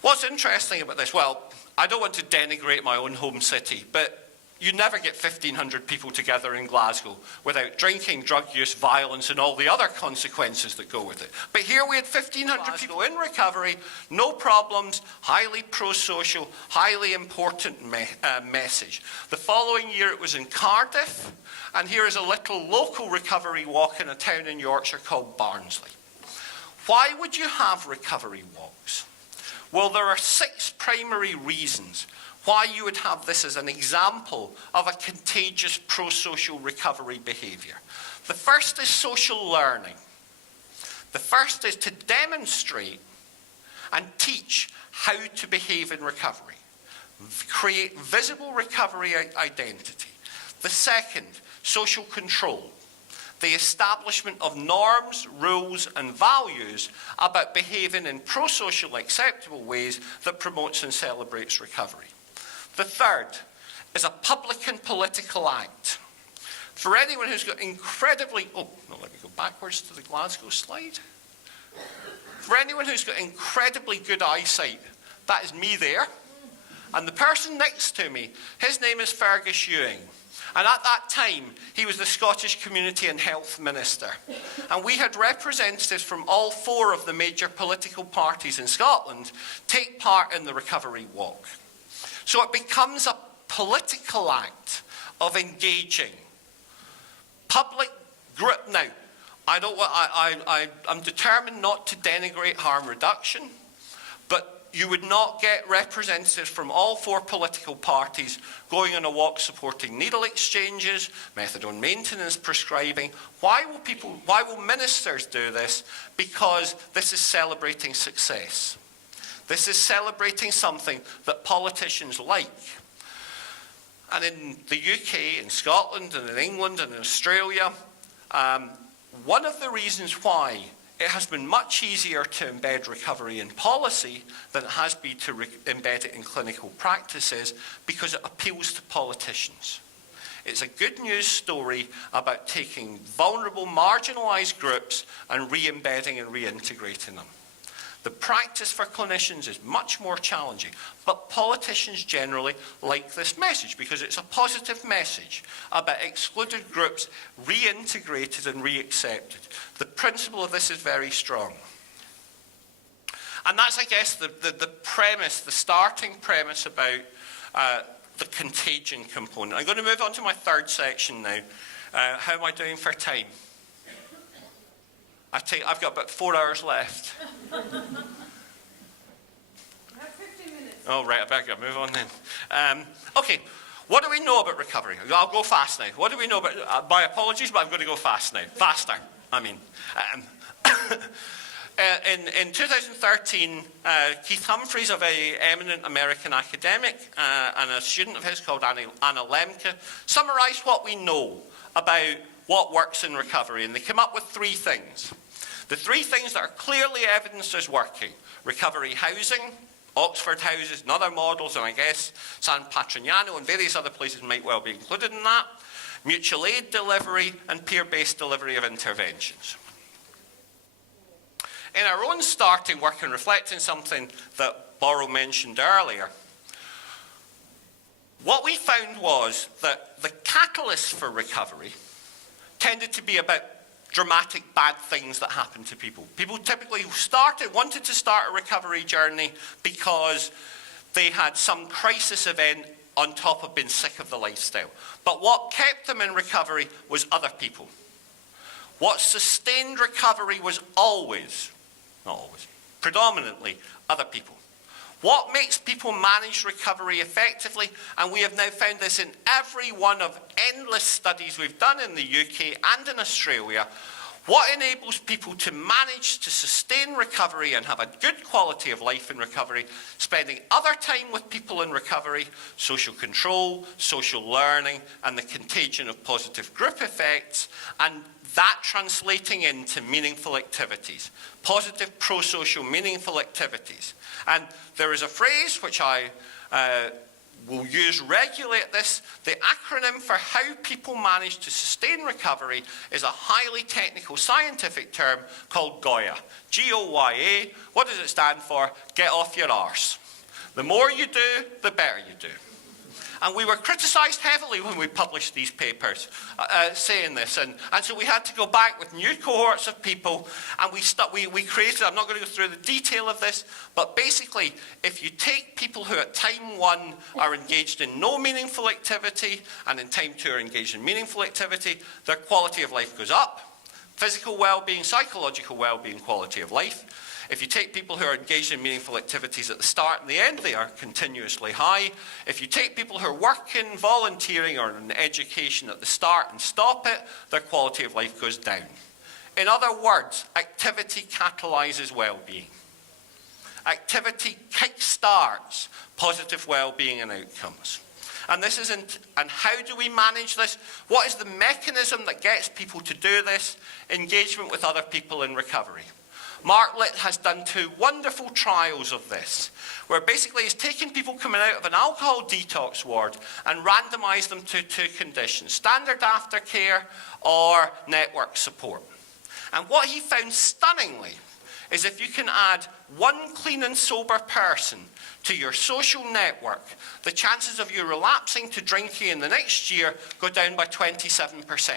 What's interesting about this? Well, I don't want to denigrate my own home city, but you never get 1,500 people together in Glasgow without drinking, drug use, violence, and all the other consequences that go with it. But here we had 1,500 people in recovery, no problems, highly pro-social, highly important message. The following year it was in Cardiff, and here is a little local recovery walk in a town in Yorkshire called Barnsley. Why would you have recovery walks? Well, there are 6 primary reasons why you would have this as an example of a contagious pro-social recovery behaviour. The first is social learning. The first is to demonstrate and teach how to behave in recovery. Create visible recovery identity. The second, social control. The establishment of norms, rules and values about behaving in pro-social acceptable ways that promotes and celebrates recovery. The third is a public and political act. For anyone who's got incredibly, oh, no, let me go backwards to the Glasgow slide. For anyone who's got incredibly good eyesight, that is me there. And the person next to me, his name is Fergus Ewing. And at that time, he was the Scottish Community and Health Minister. And we had representatives from all 4 of the major political parties in Scotland take part in the recovery walk. So it becomes a political act of engaging. Public group. Now, I'm determined not to denigrate harm reduction, but you would not get representatives from all 4 political parties going on a walk supporting needle exchanges, methadone maintenance prescribing. Why will ministers do this? Because this is celebrating success. This is celebrating something that politicians like. And in the UK, in Scotland, and in England, and in Australia, one of the reasons why it has been much easier to embed recovery in policy than it has been to embed it in clinical practices, because it appeals to politicians. It's a good news story about taking vulnerable, marginalised groups and re-embedding and reintegrating them. The practice for clinicians is much more challenging, but politicians generally like this message because it's a positive message about excluded groups reintegrated and reaccepted. The principle of this is very strong. And that's, I guess, the premise, the starting premise about the contagion component. I'm going to move on to my 3rd section now. How am I doing for time? I've got about 4 hours left. You have 15 minutes. Oh, right, I better move on then. Okay, what do we know about recovery? I'll go fast now. What do we know about, my apologies, but I'm going to go fast now. Faster, I mean. In 2013, Keith Humphreys, a very eminent American academic, and a student of his called Anna Lemke, summarised what we know about what works in recovery, and they came up with 3 things. The 3 things that are clearly evidenced as working: recovery housing, Oxford houses and other models, and I guess San Patrignano and various other places might well be included in that, mutual aid delivery, and peer-based delivery of interventions. In our own starting work and reflecting something that Borrow mentioned earlier, what we found was that the catalyst for recovery tended to be about dramatic bad things that happened to people. People typically wanted to start a recovery journey because they had some crisis event on top of being sick of the lifestyle. But what kept them in recovery was other people. What sustained recovery was always, not always, predominantly other people. What makes people manage recovery effectively, and we have now found this in every one of endless studies we've done in the UK and in Australia, what enables people to manage to sustain recovery and have a good quality of life in recovery, spending other time with people in recovery, social control, social learning, and the contagion of positive group effects, and that translating into meaningful activities, positive pro-social meaningful activities. And there is a phrase which I will use regularly at this. The acronym for how people manage to sustain recovery is a highly technical scientific term called GOYA. G-O-Y-A. What does it stand for? Get off your arse. The more you do, the better you do. And we were criticised heavily when we published these papers saying this. And so we had to go back with new cohorts of people, and we created, I'm not going to go through the detail of this, but basically, if you take people who at time 1 are engaged in no meaningful activity, and in time 2 are engaged in meaningful activity, their quality of life goes up. Physical well-being, psychological well-being, quality of life. If you take people who are engaged in meaningful activities at the start and the end, they are continuously high. If you take people who are working, volunteering, or in education at the start and stop it, their quality of life goes down. In other words, activity catalyses well-being. Activity kickstarts positive well-being and outcomes. And this isn't, and how do we manage this? What is the mechanism that gets people to do this? Engagement with other people in recovery. Mark Litt has done 2 wonderful trials of this, where basically he's taken people coming out of an alcohol detox ward and randomised them to 2 conditions, standard aftercare or network support. And what he found stunningly is if you can add 1 clean and sober person to your social network, the chances of you relapsing to drinking in the next year go down by 27%.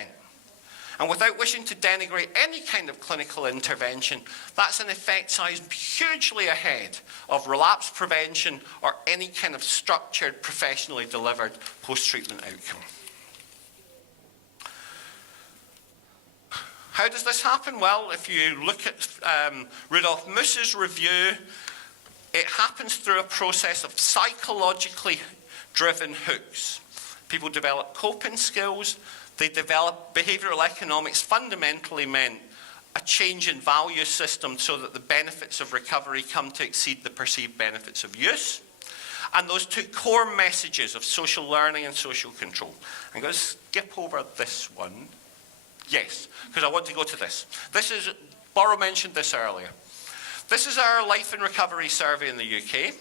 And without wishing to denigrate any kind of clinical intervention, that's an effect size hugely ahead of relapse prevention or any kind of structured, professionally delivered post-treatment outcome. How does this happen? Well, if you look at Rudolf Moose's review, it happens through a process of psychologically driven hooks. People develop coping skills. They develop behavioural economics fundamentally meant a change in value system so that the benefits of recovery come to exceed the perceived benefits of use. And those 2 core messages of social learning and social control. I'm going to skip over this one. Yes, because I want to go to this. This is, Borrow mentioned this earlier. This is our Life in Recovery survey in the UK.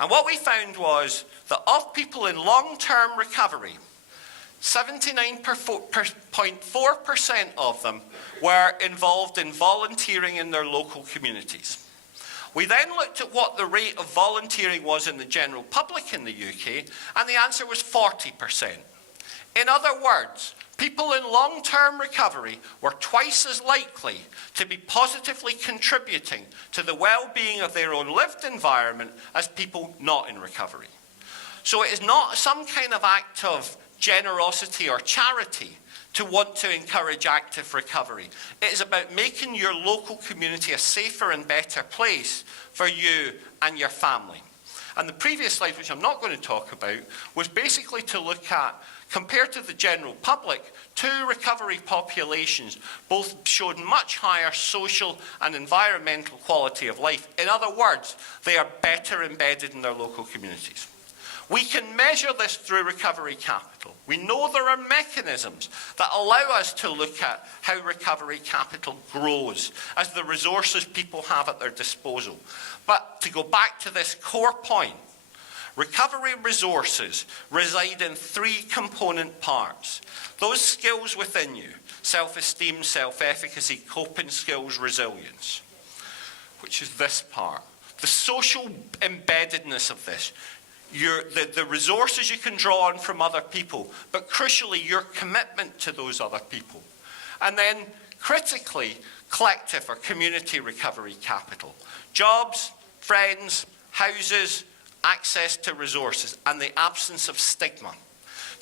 And what we found was that of people in long-term recovery, 79.4% of them were involved in volunteering in their local communities. We then looked at what the rate of volunteering was in the general public in the UK, and the answer was 40%. In other words, people in long-term recovery were twice as likely to be positively contributing to the well-being of their own lived environment as people not in recovery. So it is not some kind of act of generosity or charity to want to encourage active recovery. It is about making your local community a safer and better place for you and your family. And the previous slide, which I'm not going to talk about, was basically to look at, compared to the general public, 2 recovery populations both showed much higher social and environmental quality of life. In other words, they are better embedded in their local communities. We can measure this through recovery capital. We know there are mechanisms that allow us to look at how recovery capital grows as the resources people have at their disposal. But to go back to this core point, recovery resources reside in 3 component parts. Those skills within you, self-esteem, self-efficacy, coping skills, resilience, which is this part. The social embeddedness of this. The resources you can draw on from other people, but crucially, your commitment to those other people. And then, critically, collective or community recovery capital. Jobs, friends, houses, access to resources, and the absence of stigma.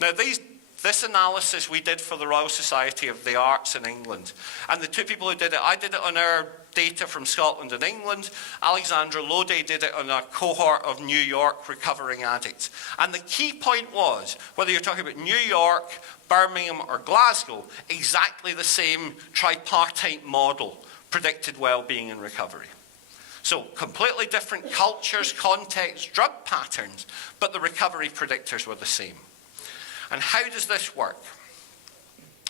Now, this analysis we did for the Royal Society of the Arts in England, and the 2 people who did it, I did it on our data from Scotland and England. Alexandra Lode did it on a cohort of New York recovering addicts. And the key point was, whether you're talking about New York, Birmingham or Glasgow, exactly the same tripartite model predicted well-being and recovery. So completely different cultures, contexts, drug patterns, but the recovery predictors were the same. And how does this work?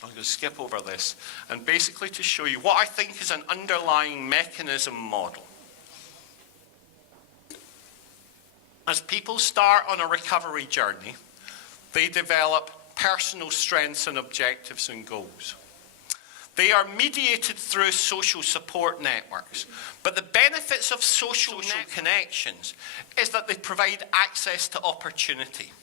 I'm going to skip over this, and basically to show you what I think is an underlying mechanism model. As people start on a recovery journey, they develop personal strengths and objectives and goals. They are mediated through social support networks, but the benefits of social connections is that they provide access to opportunity.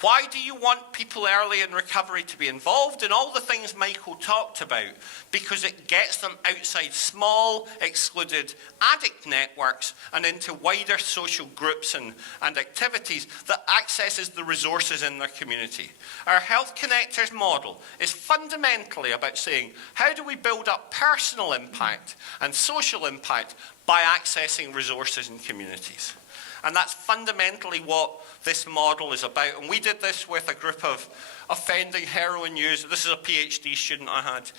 Why do you want people early in recovery to be involved in all the things Michael talked about? Because it gets them outside small, excluded addict networks and into wider social groups and activities that accesses the resources in their community. Our Health Connectors model is fundamentally about saying, how do we build up personal impact and social impact by accessing resources in communities? And that's fundamentally what this model is about. And we did this with a group of offending heroin users. This is a PhD student I had.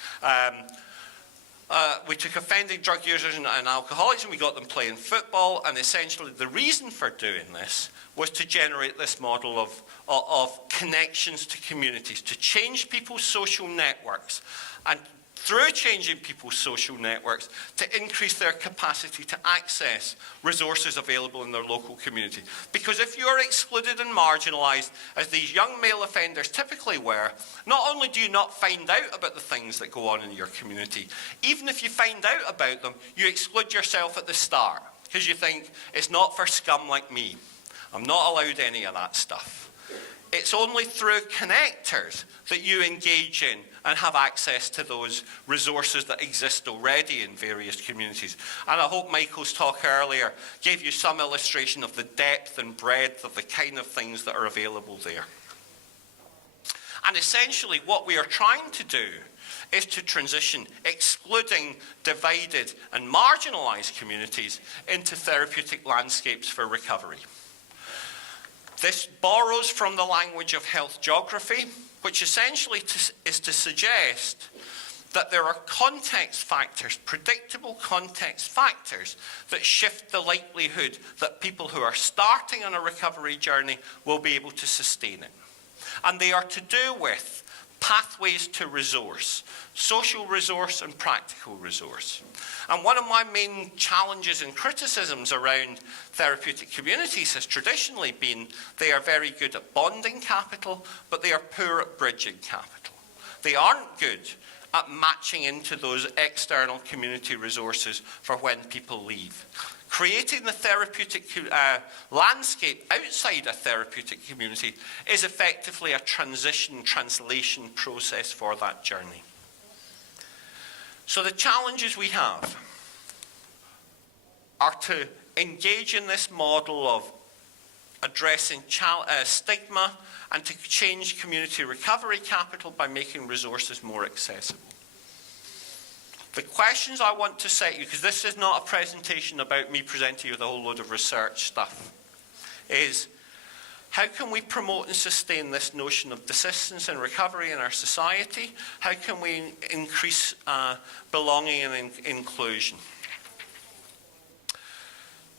We took offending drug users and alcoholics and we got them playing football. And essentially the reason for doing this was to generate this model of connections to communities, to change people's social networks and through changing people's social networks to increase their capacity to access resources available in their local community. Because if you're excluded and marginalised, as these young male offenders typically were, not only do you not find out about the things that go on in your community, even if you find out about them, you exclude yourself at the start, because you think, it's not for scum like me. I'm not allowed any of that stuff. It's only through connectors that you engage in and have access to those resources that exist already in various communities. And I hope Michael's talk earlier gave you some illustration of the depth and breadth of the kind of things that are available there. And essentially what we are trying to do is to transition excluding, divided and marginalised communities into therapeutic landscapes for recovery. This borrows from the language of health geography, which essentially is to suggest that there are context factors, predictable context factors, that shift the likelihood that people who are starting on a recovery journey will be able to sustain it. And they are to do with pathways to resource, social resource and practical resource. And one of my main challenges and criticisms around therapeutic communities has traditionally been they are very good at bonding capital, but they are poor at bridging capital. They aren't good at matching into those external community resources for when people leave. Creating the therapeutic landscape outside a therapeutic community is effectively a translation process for that journey. So the challenges we have are to engage in this model of addressing stigma and to change community recovery capital by making resources more accessible. The questions I want to set you, because this is not a presentation about me presenting you with a whole load of research stuff, is how can we promote and sustain this notion of desistance and recovery in our society? How can we increase belonging and inclusion?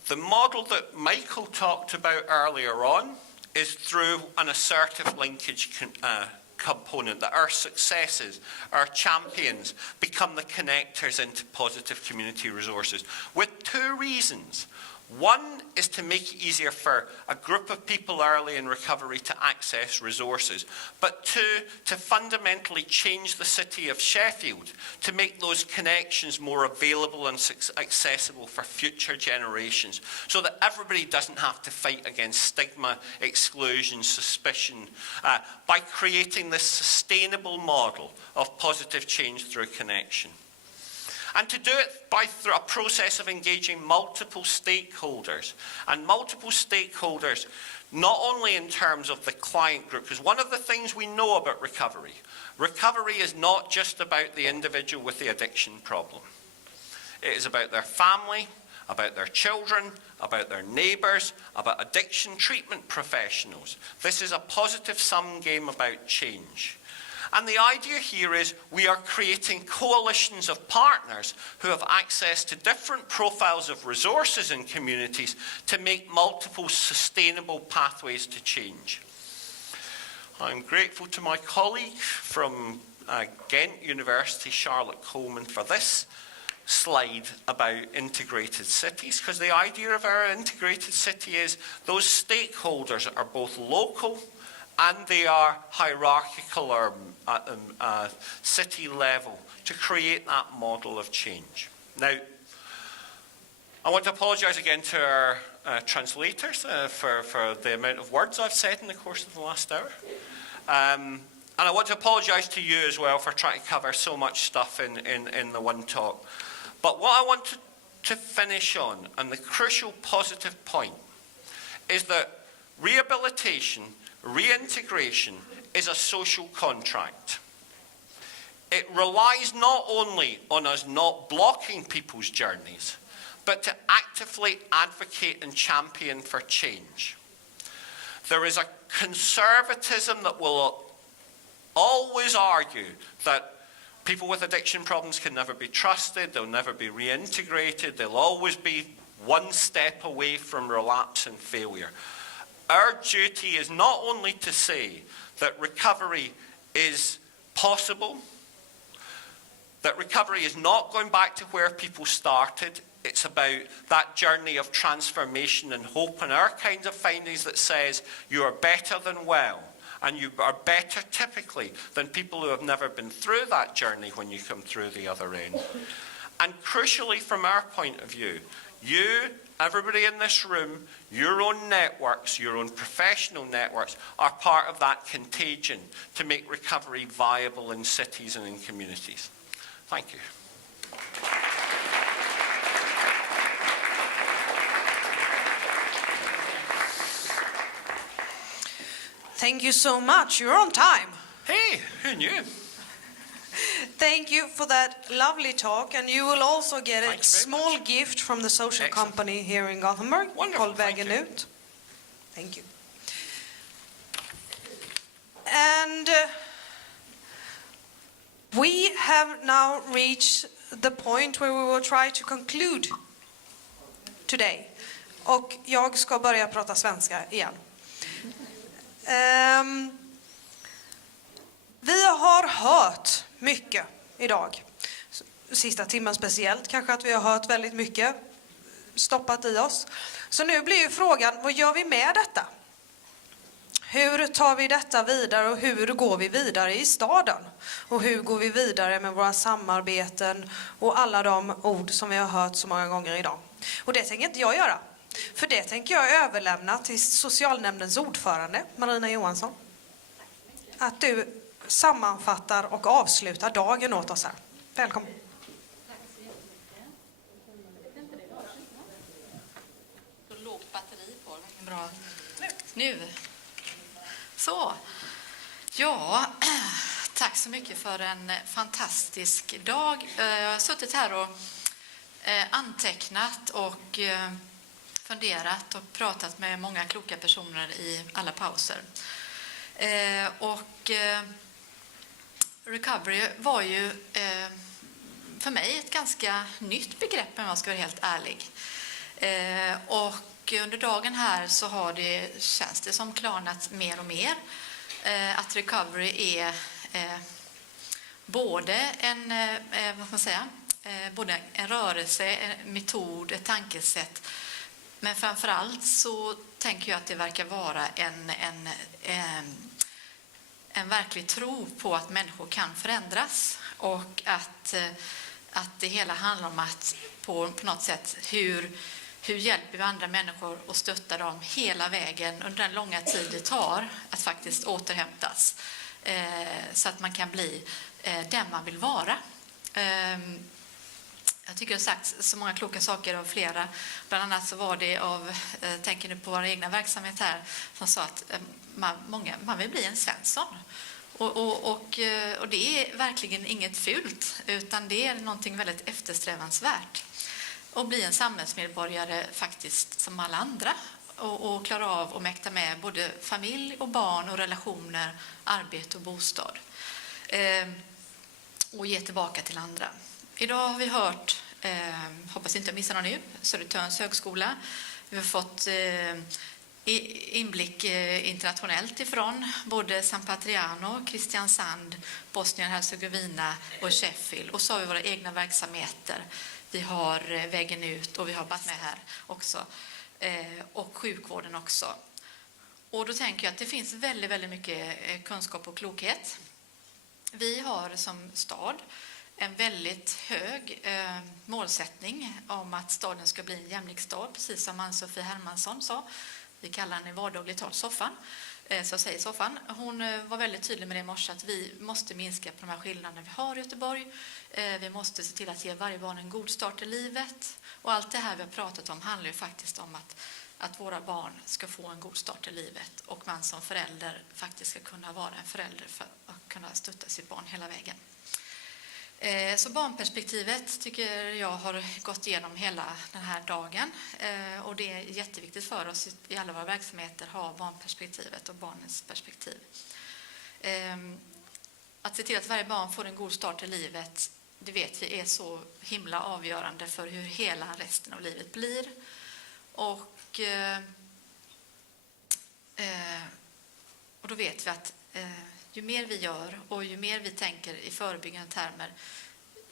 The model that Michael talked about earlier on is through an assertive linkage component, that our successes, our champions, become the connectors into positive community resources, with two reasons. One is to make it easier for a group of people early in recovery to access resources, but two, to fundamentally change the city of Sheffield, to make those connections more available and accessible for future generations, so that everybody doesn't have to fight against stigma, exclusion, suspicion, by creating this sustainable model of positive change through connection. And to do it through a process of engaging multiple stakeholders. And multiple stakeholders, not only in terms of the client group, because one of the things we know about recovery is not just about the individual with the addiction problem. It is about their family, about their children, about their neighbours, about addiction treatment professionals. This is a positive sum game about change. And the idea here is we are creating coalitions of partners who have access to different profiles of resources in communities to make multiple sustainable pathways to change. I'm grateful to my colleague from Ghent University, Charlotte Coleman, for this slide about integrated cities, because the idea of our integrated city is those stakeholders are both local and they are hierarchical or city level to create that model of change. Now, I want to apologise again to our translators for the amount of words I've said in the course of the last hour. And I want to apologise to you as well for trying to cover so much stuff in the one talk. But what I want to finish on, and the crucial positive point, is that rehabilitation, reintegration is a social contract. It relies not only on us not blocking people's journeys, but to actively advocate and champion for change. There is a conservatism that will always argue that people with addiction problems can never be trusted, they'll never be reintegrated, they'll always be one step away from relapse and failure. Our duty is not only to say that recovery is possible, That recovery is not going back to where people started. It's about that journey of transformation and hope, and our kinds of findings that says you are better than well, and you are better typically than people who have never been through that journey when you come through the other end. And crucially, from our point of view, you, everybody in this room, your own networks, your own professional networks, are part of that contagion to make recovery viable in cities and in communities. Thank you. Thank you so much. You're on time. Hey, who knew? Thank you for that lovely talk, and you will also get Thank a you very small much. gift from the social Excellent. company here in Gothenburg Wonderful, called thank you. Vägen ut. Thank you. And we have now reached the point where we will try to conclude today. Och jag ska börja prata svenska igen. Vi har hört mycket idag. Sista timmen speciellt kanske att vi har hört väldigt mycket stoppat i oss. Så nu blir ju frågan, vad gör vi med detta? Hur tar vi detta vidare och hur går vi vidare i staden? Och hur går vi vidare med våra samarbeten och alla de ord som vi har hört så många gånger idag? Och det tänker inte jag göra. För det tänker jag överlämna till socialnämndens ordförande, Marina Johansson. Att du sammanfattar och avslutar dagen åt oss här. Välkommen. Så lågt batteri på, bra. Nu. Så. Ja, tack så mycket för en fantastisk dag. Jag har suttit här och antecknat och funderat och pratat med många kloka personer i alla pauser. Recovery var ju för mig ett ganska nytt begrepp, om jag ska vara helt ärlig. Och under dagen här så har det, känns det som, klarnat mer och mer att recovery är både en, vad ska man säga, både en rörelse, en metod, ett tankesätt. Men framförallt så tänker jag att det verkar vara en verklig tro på att människor kan förändras och att det hela handlar om att på något sätt hur hjälper vi andra människor och stöttar dem hela vägen under den långa tid det tar att faktiskt återhämtas så att man kan bli den man vill vara. Jag tycker det har sagt så många kloka saker av flera. Bland annat så var det av, tänker nu på vår egna verksamhet här, som sa att man vill bli en Svensson. Och det är verkligen inget fult, utan det är någonting väldigt eftersträvansvärt. Och bli en samhällsmedborgare faktiskt som alla andra. Och klara av och mäkta med både familj och barn och relationer, arbete och bostad. Och ge tillbaka till andra. Idag har vi hört, hoppas inte jag missar någon nu, Södertörns högskola. Vi har fått inblick internationellt ifrån både San Patriano, Kristiansand, Bosnien-Hercegovina och Sheffield. Och så har vi våra egna verksamheter. Vi har Vägen ut och vi har varit med här också. Och sjukvården också. Och då tänker jag att det finns väldigt, väldigt mycket kunskap och klokhet. Vi har som stad en väldigt hög målsättning om att staden ska bli en jämlik stad, precis som Ann-Sofie Hermansson sa. Vi kallar henne i vardagligt tal Soffan. Så säger Soffan. Hon var väldigt tydlig med det i morse att vi måste minska på de här skillnaderna vi har i Göteborg. Vi måste se till att ge varje barn en god start i livet. Och allt det här vi har pratat om handlar ju faktiskt om att våra barn ska få en god start i livet. Och man som förälder faktiskt ska kunna vara en förälder för att kunna stötta sitt barn hela vägen. Så barnperspektivet tycker jag har gått igenom hela den här dagen. Och det är jätteviktigt för oss i alla våra verksamheter att ha barnperspektivet och barnens perspektiv. Att se till att varje barn får en god start i livet, det vet vi är så himla avgörande för hur hela resten av livet blir. Och då vet vi att ju mer vi gör och ju mer vi tänker i förebyggande termer,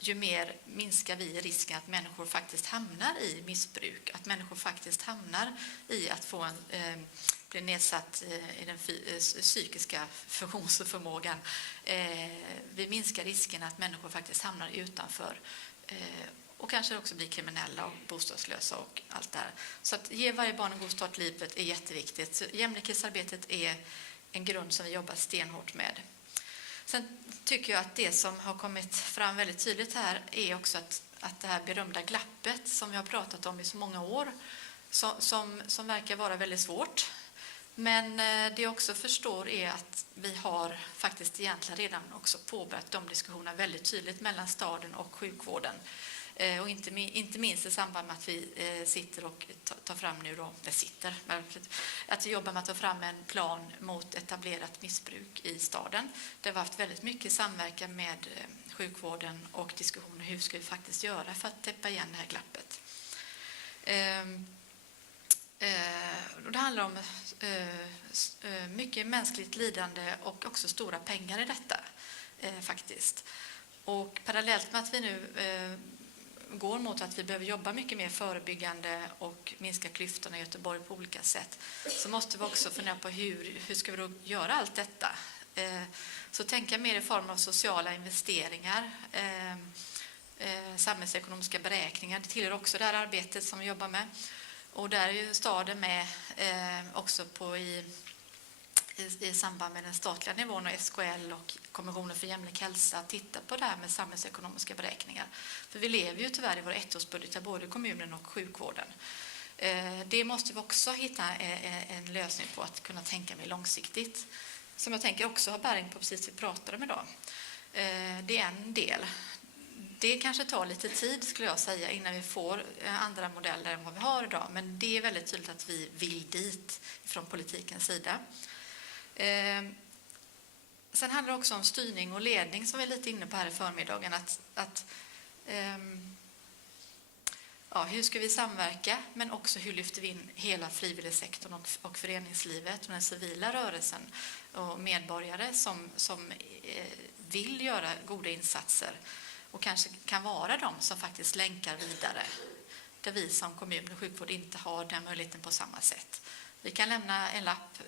ju mer minskar vi risken att människor faktiskt hamnar i missbruk, att människor faktiskt hamnar i att få bli nedsatt i den psykiska funktionsförmågan. Vi minskar risken att människor faktiskt hamnar utanför och kanske också blir kriminella och bostadslösa och allt det här. Så att ge varje barn en god start i livet är jätteviktigt. Så jämlikhetsarbetet är en grund som vi jobbar stenhårt med. Sen tycker jag att det som har kommit fram väldigt tydligt här är också att det här berömda glappet som vi har pratat om i så många år, som verkar vara väldigt svårt. Men det jag också förstår är att vi har faktiskt egentligen redan också påbörjat de diskussionerna väldigt tydligt mellan staden och sjukvården. Och inte minst i samband med att vi sitter och tar fram nu då, att vi jobbar med att ta fram en plan mot etablerat missbruk i staden. Det har haft väldigt mycket samverkan med sjukvården och diskussioner hur ska vi faktiskt göra för att täppa igen det här glappet. Det handlar om mycket mänskligt lidande och också stora pengar i detta faktiskt. Och parallellt med att vi nu går mot att vi behöver jobba mycket mer förebyggande och minska klyftorna i Göteborg på olika sätt, så måste vi också fundera på hur ska vi då göra allt detta. Så tänka mer i form av sociala investeringar, samhällsekonomiska beräkningar. Det tillhör också det här arbetet som vi jobbar med. Och där är ju staden med också i samband med den statliga nivån och SKL och Kommissionen för jämlik hälsa att titta på det här med samhällsekonomiska beräkningar. För vi lever ju tyvärr i våra ettårsbudgetar, både kommunen och sjukvården. Det måste vi också hitta en lösning på, att kunna tänka mer långsiktigt. Som jag tänker också har bäring på precis det vi pratar om idag. Det är en del. Det kanske tar lite tid, skulle jag säga, innan vi får andra modeller än vad vi har idag. Men det är väldigt tydligt att vi vill dit från politikens sida. Sen handlar det också om styrning och ledning som vi är lite inne på här i förmiddagen. Hur ska vi samverka, men också hur lyfter vi in hela frivilligsektorn och föreningslivet och den civila rörelsen och medborgare som vill göra goda insatser och kanske kan vara de som faktiskt länkar vidare, där vi som kommun och sjukvård inte har den möjligheten på samma sätt. Vi kan lämna en lapp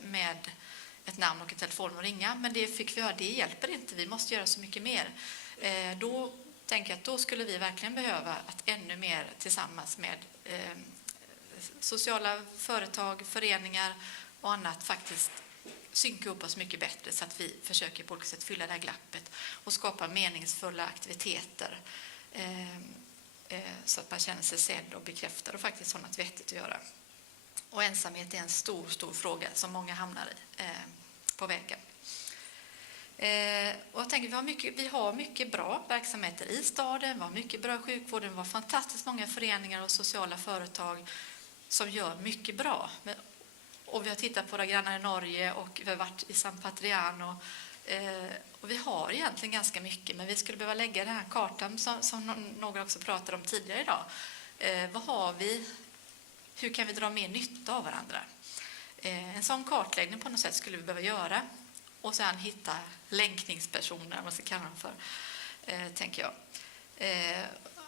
med ett namn och ett telefonnummer och ringa, men det fick vi höra, det hjälper inte, vi måste göra så mycket mer. Då tänker jag att då skulle vi verkligen behöva att ännu mer tillsammans med sociala företag, föreningar och annat faktiskt synka upp oss mycket bättre, så att vi försöker på olika sätt fylla det här glappet och skapa meningsfulla aktiviteter så att man känner sig sedd och bekräftad och faktiskt har något vettigt att göra. Och ensamhet är en stor fråga som många hamnar i på vägen. Och jag tänker, vi har mycket bra verksamheter i staden, vi har mycket bra sjukvården, vi har fantastiskt många föreningar och sociala företag som gör mycket bra. Och vi har tittat på våra grannar i Norge och vi har varit i San Patriano. Och vi har egentligen ganska mycket, men vi skulle behöva lägga den här kartan som några också pratade om tidigare idag. Vad har vi? Hur kan vi dra mer nytta av varandra? En sån kartläggning på något sätt skulle vi behöva göra. Och sedan hitta länkningspersoner, vad ska kalla dem för, tänker jag.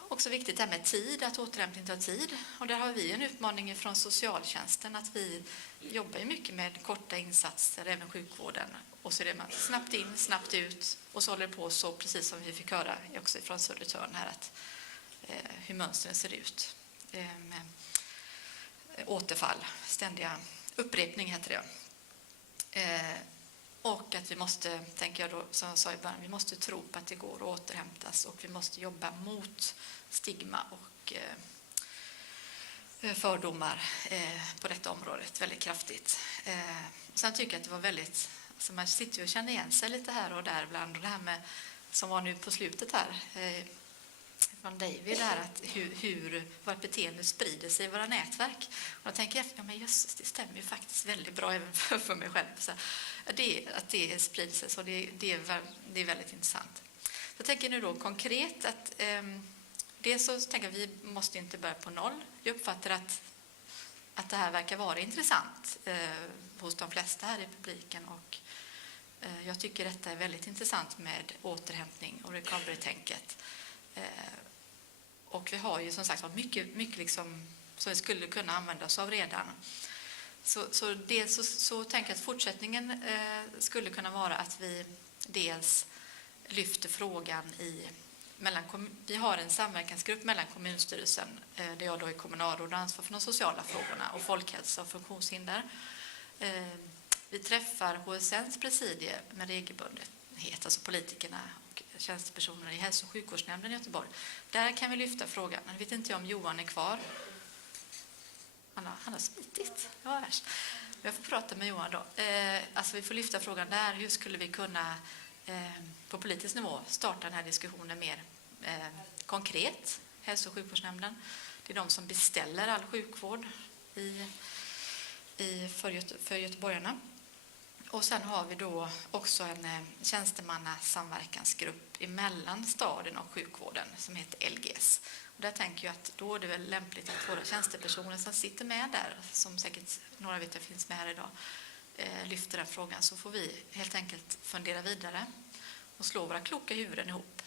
Också viktigt det här med tid, att återhämtning tar tid. Och där har vi en utmaning från socialtjänsten, att vi jobbar ju mycket med korta insatser, även sjukvården. Och så är det man snabbt in, snabbt ut, och så håller det på så, precis som vi fick höra också från Södertörn här, att hur mönstren ser ut. Med återfall, ständiga upprepning heter det. Och att vi måste, tänker jag då, som jag sa i början, vi måste tro på att det går att återhämtas, och vi måste jobba mot stigma och fördomar på detta området väldigt kraftigt. Sen tycker jag att det var väldigt, alltså man sitter och känner igen sig lite här och där ibland, och det här med, som var nu på slutet här från David, där att hur vårt beteende sprider sig i våra nätverk. Och jag tänker efter, ja men jösses, det stämmer ju faktiskt väldigt bra även för mig själv. Så att det sprider sig, så det är väldigt intressant. Jag tänker nu då konkret att dels så tänker jag att vi måste inte börja på noll. Jag uppfattar att det här verkar vara intressant hos de flesta här i publiken, och jag tycker detta är väldigt intressant med återhämtning och recovery-tänket. Och vi har ju som sagt mycket liksom, som vi skulle kunna använda oss av redan. Så tänker jag att fortsättningen skulle kunna vara att vi dels lyfter frågan vi har en samverkansgrupp mellan kommunstyrelsen, där jag då är kommunalråd och ansvar för de sociala frågorna och folkhälsa och funktionshinder. Vi träffar HSNs presidie med regelbundenhet, alltså politikerna och tjänstepersoner i hälso- och sjukvårdsnämnden i Göteborg. Där kan vi lyfta frågan. Jag vet inte om Johan är kvar. Han har smitit. Det var värst. Jag får prata med Johan då. Alltså vi får lyfta frågan där. Hur skulle vi kunna på politisk nivå starta den här diskussionen mer konkret? Hälso- och sjukvårdsnämnden. Det är de som beställer all sjukvård för göteborgarna. Och sen har vi då också en tjänstemannasamverkansgrupp emellan staden och sjukvården som heter LGS. Och där tänker jag att då är det väl lämpligt att våra tjänstepersoner som sitter med där, som säkert några vet jag finns med här idag, lyfter den frågan, så får vi helt enkelt fundera vidare och slå våra kloka huvuden ihop.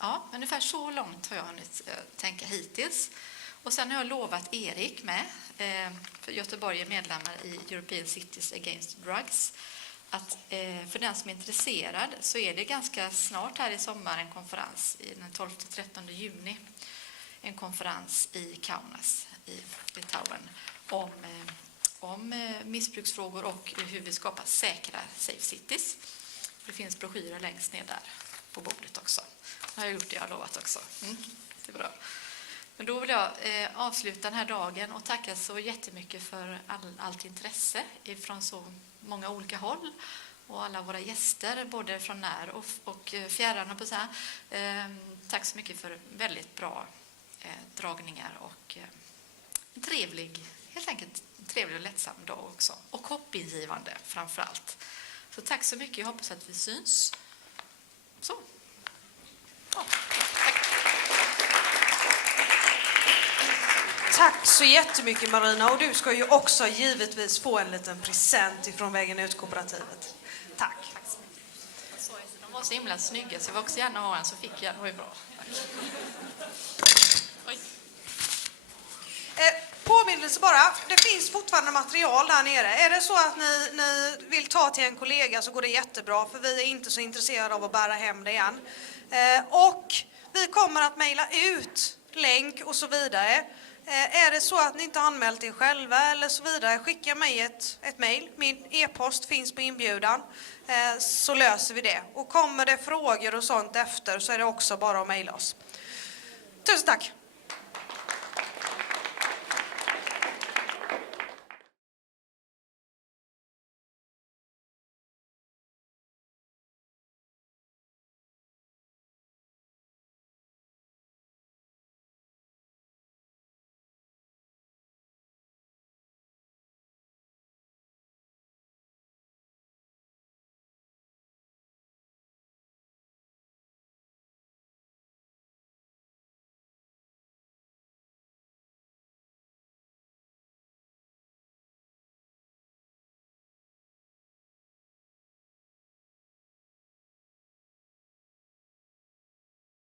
Ja, ungefär så långt har jag hunnit tänka hittills. Och sen har jag lovat Erik med, för Göteborg är medlemmar i European Cities Against Drugs, att för den som är intresserad så är det ganska snart här i sommar en konferens den 12-13 juni. En konferens i Kaunas i Litauen om missbruksfrågor och hur vi skapar säkra safe cities. Det finns broschyrer längst ner där på bordet också. Det har jag gjort, det jag har lovat också. Det är bra. Men då vill jag avsluta den här dagen och tacka så jättemycket för allt intresse från så många olika håll och alla våra gäster, både från när och fjärran. Och så här. Tack så mycket för väldigt bra dragningar och helt enkelt en trevlig och lättsam dag också. Och hoppingivande framför allt. Så tack så mycket, jag hoppas att vi syns. Så. Ja, tack. Tack så jättemycket Marina, och du ska ju också givetvis få en liten present ifrån Vägen ut-kooperativet. Tack. De var så himla snygga så jag var också gärna ha en, så fick jag. Det var ju bra. Oj. Påminnelse bara, det finns fortfarande material där nere. Är det så att ni vill ta till en kollega så går det jättebra, för vi är inte så intresserade av att bära hem det igen. Och vi kommer att mejla ut länk och så vidare. Är det så att ni inte har anmält er själva eller så vidare, skicka mig ett mejl. Min e-post finns på inbjudan, så löser vi det. Och kommer det frågor och sånt efter så är det också bara att mejla oss. Tusen tack!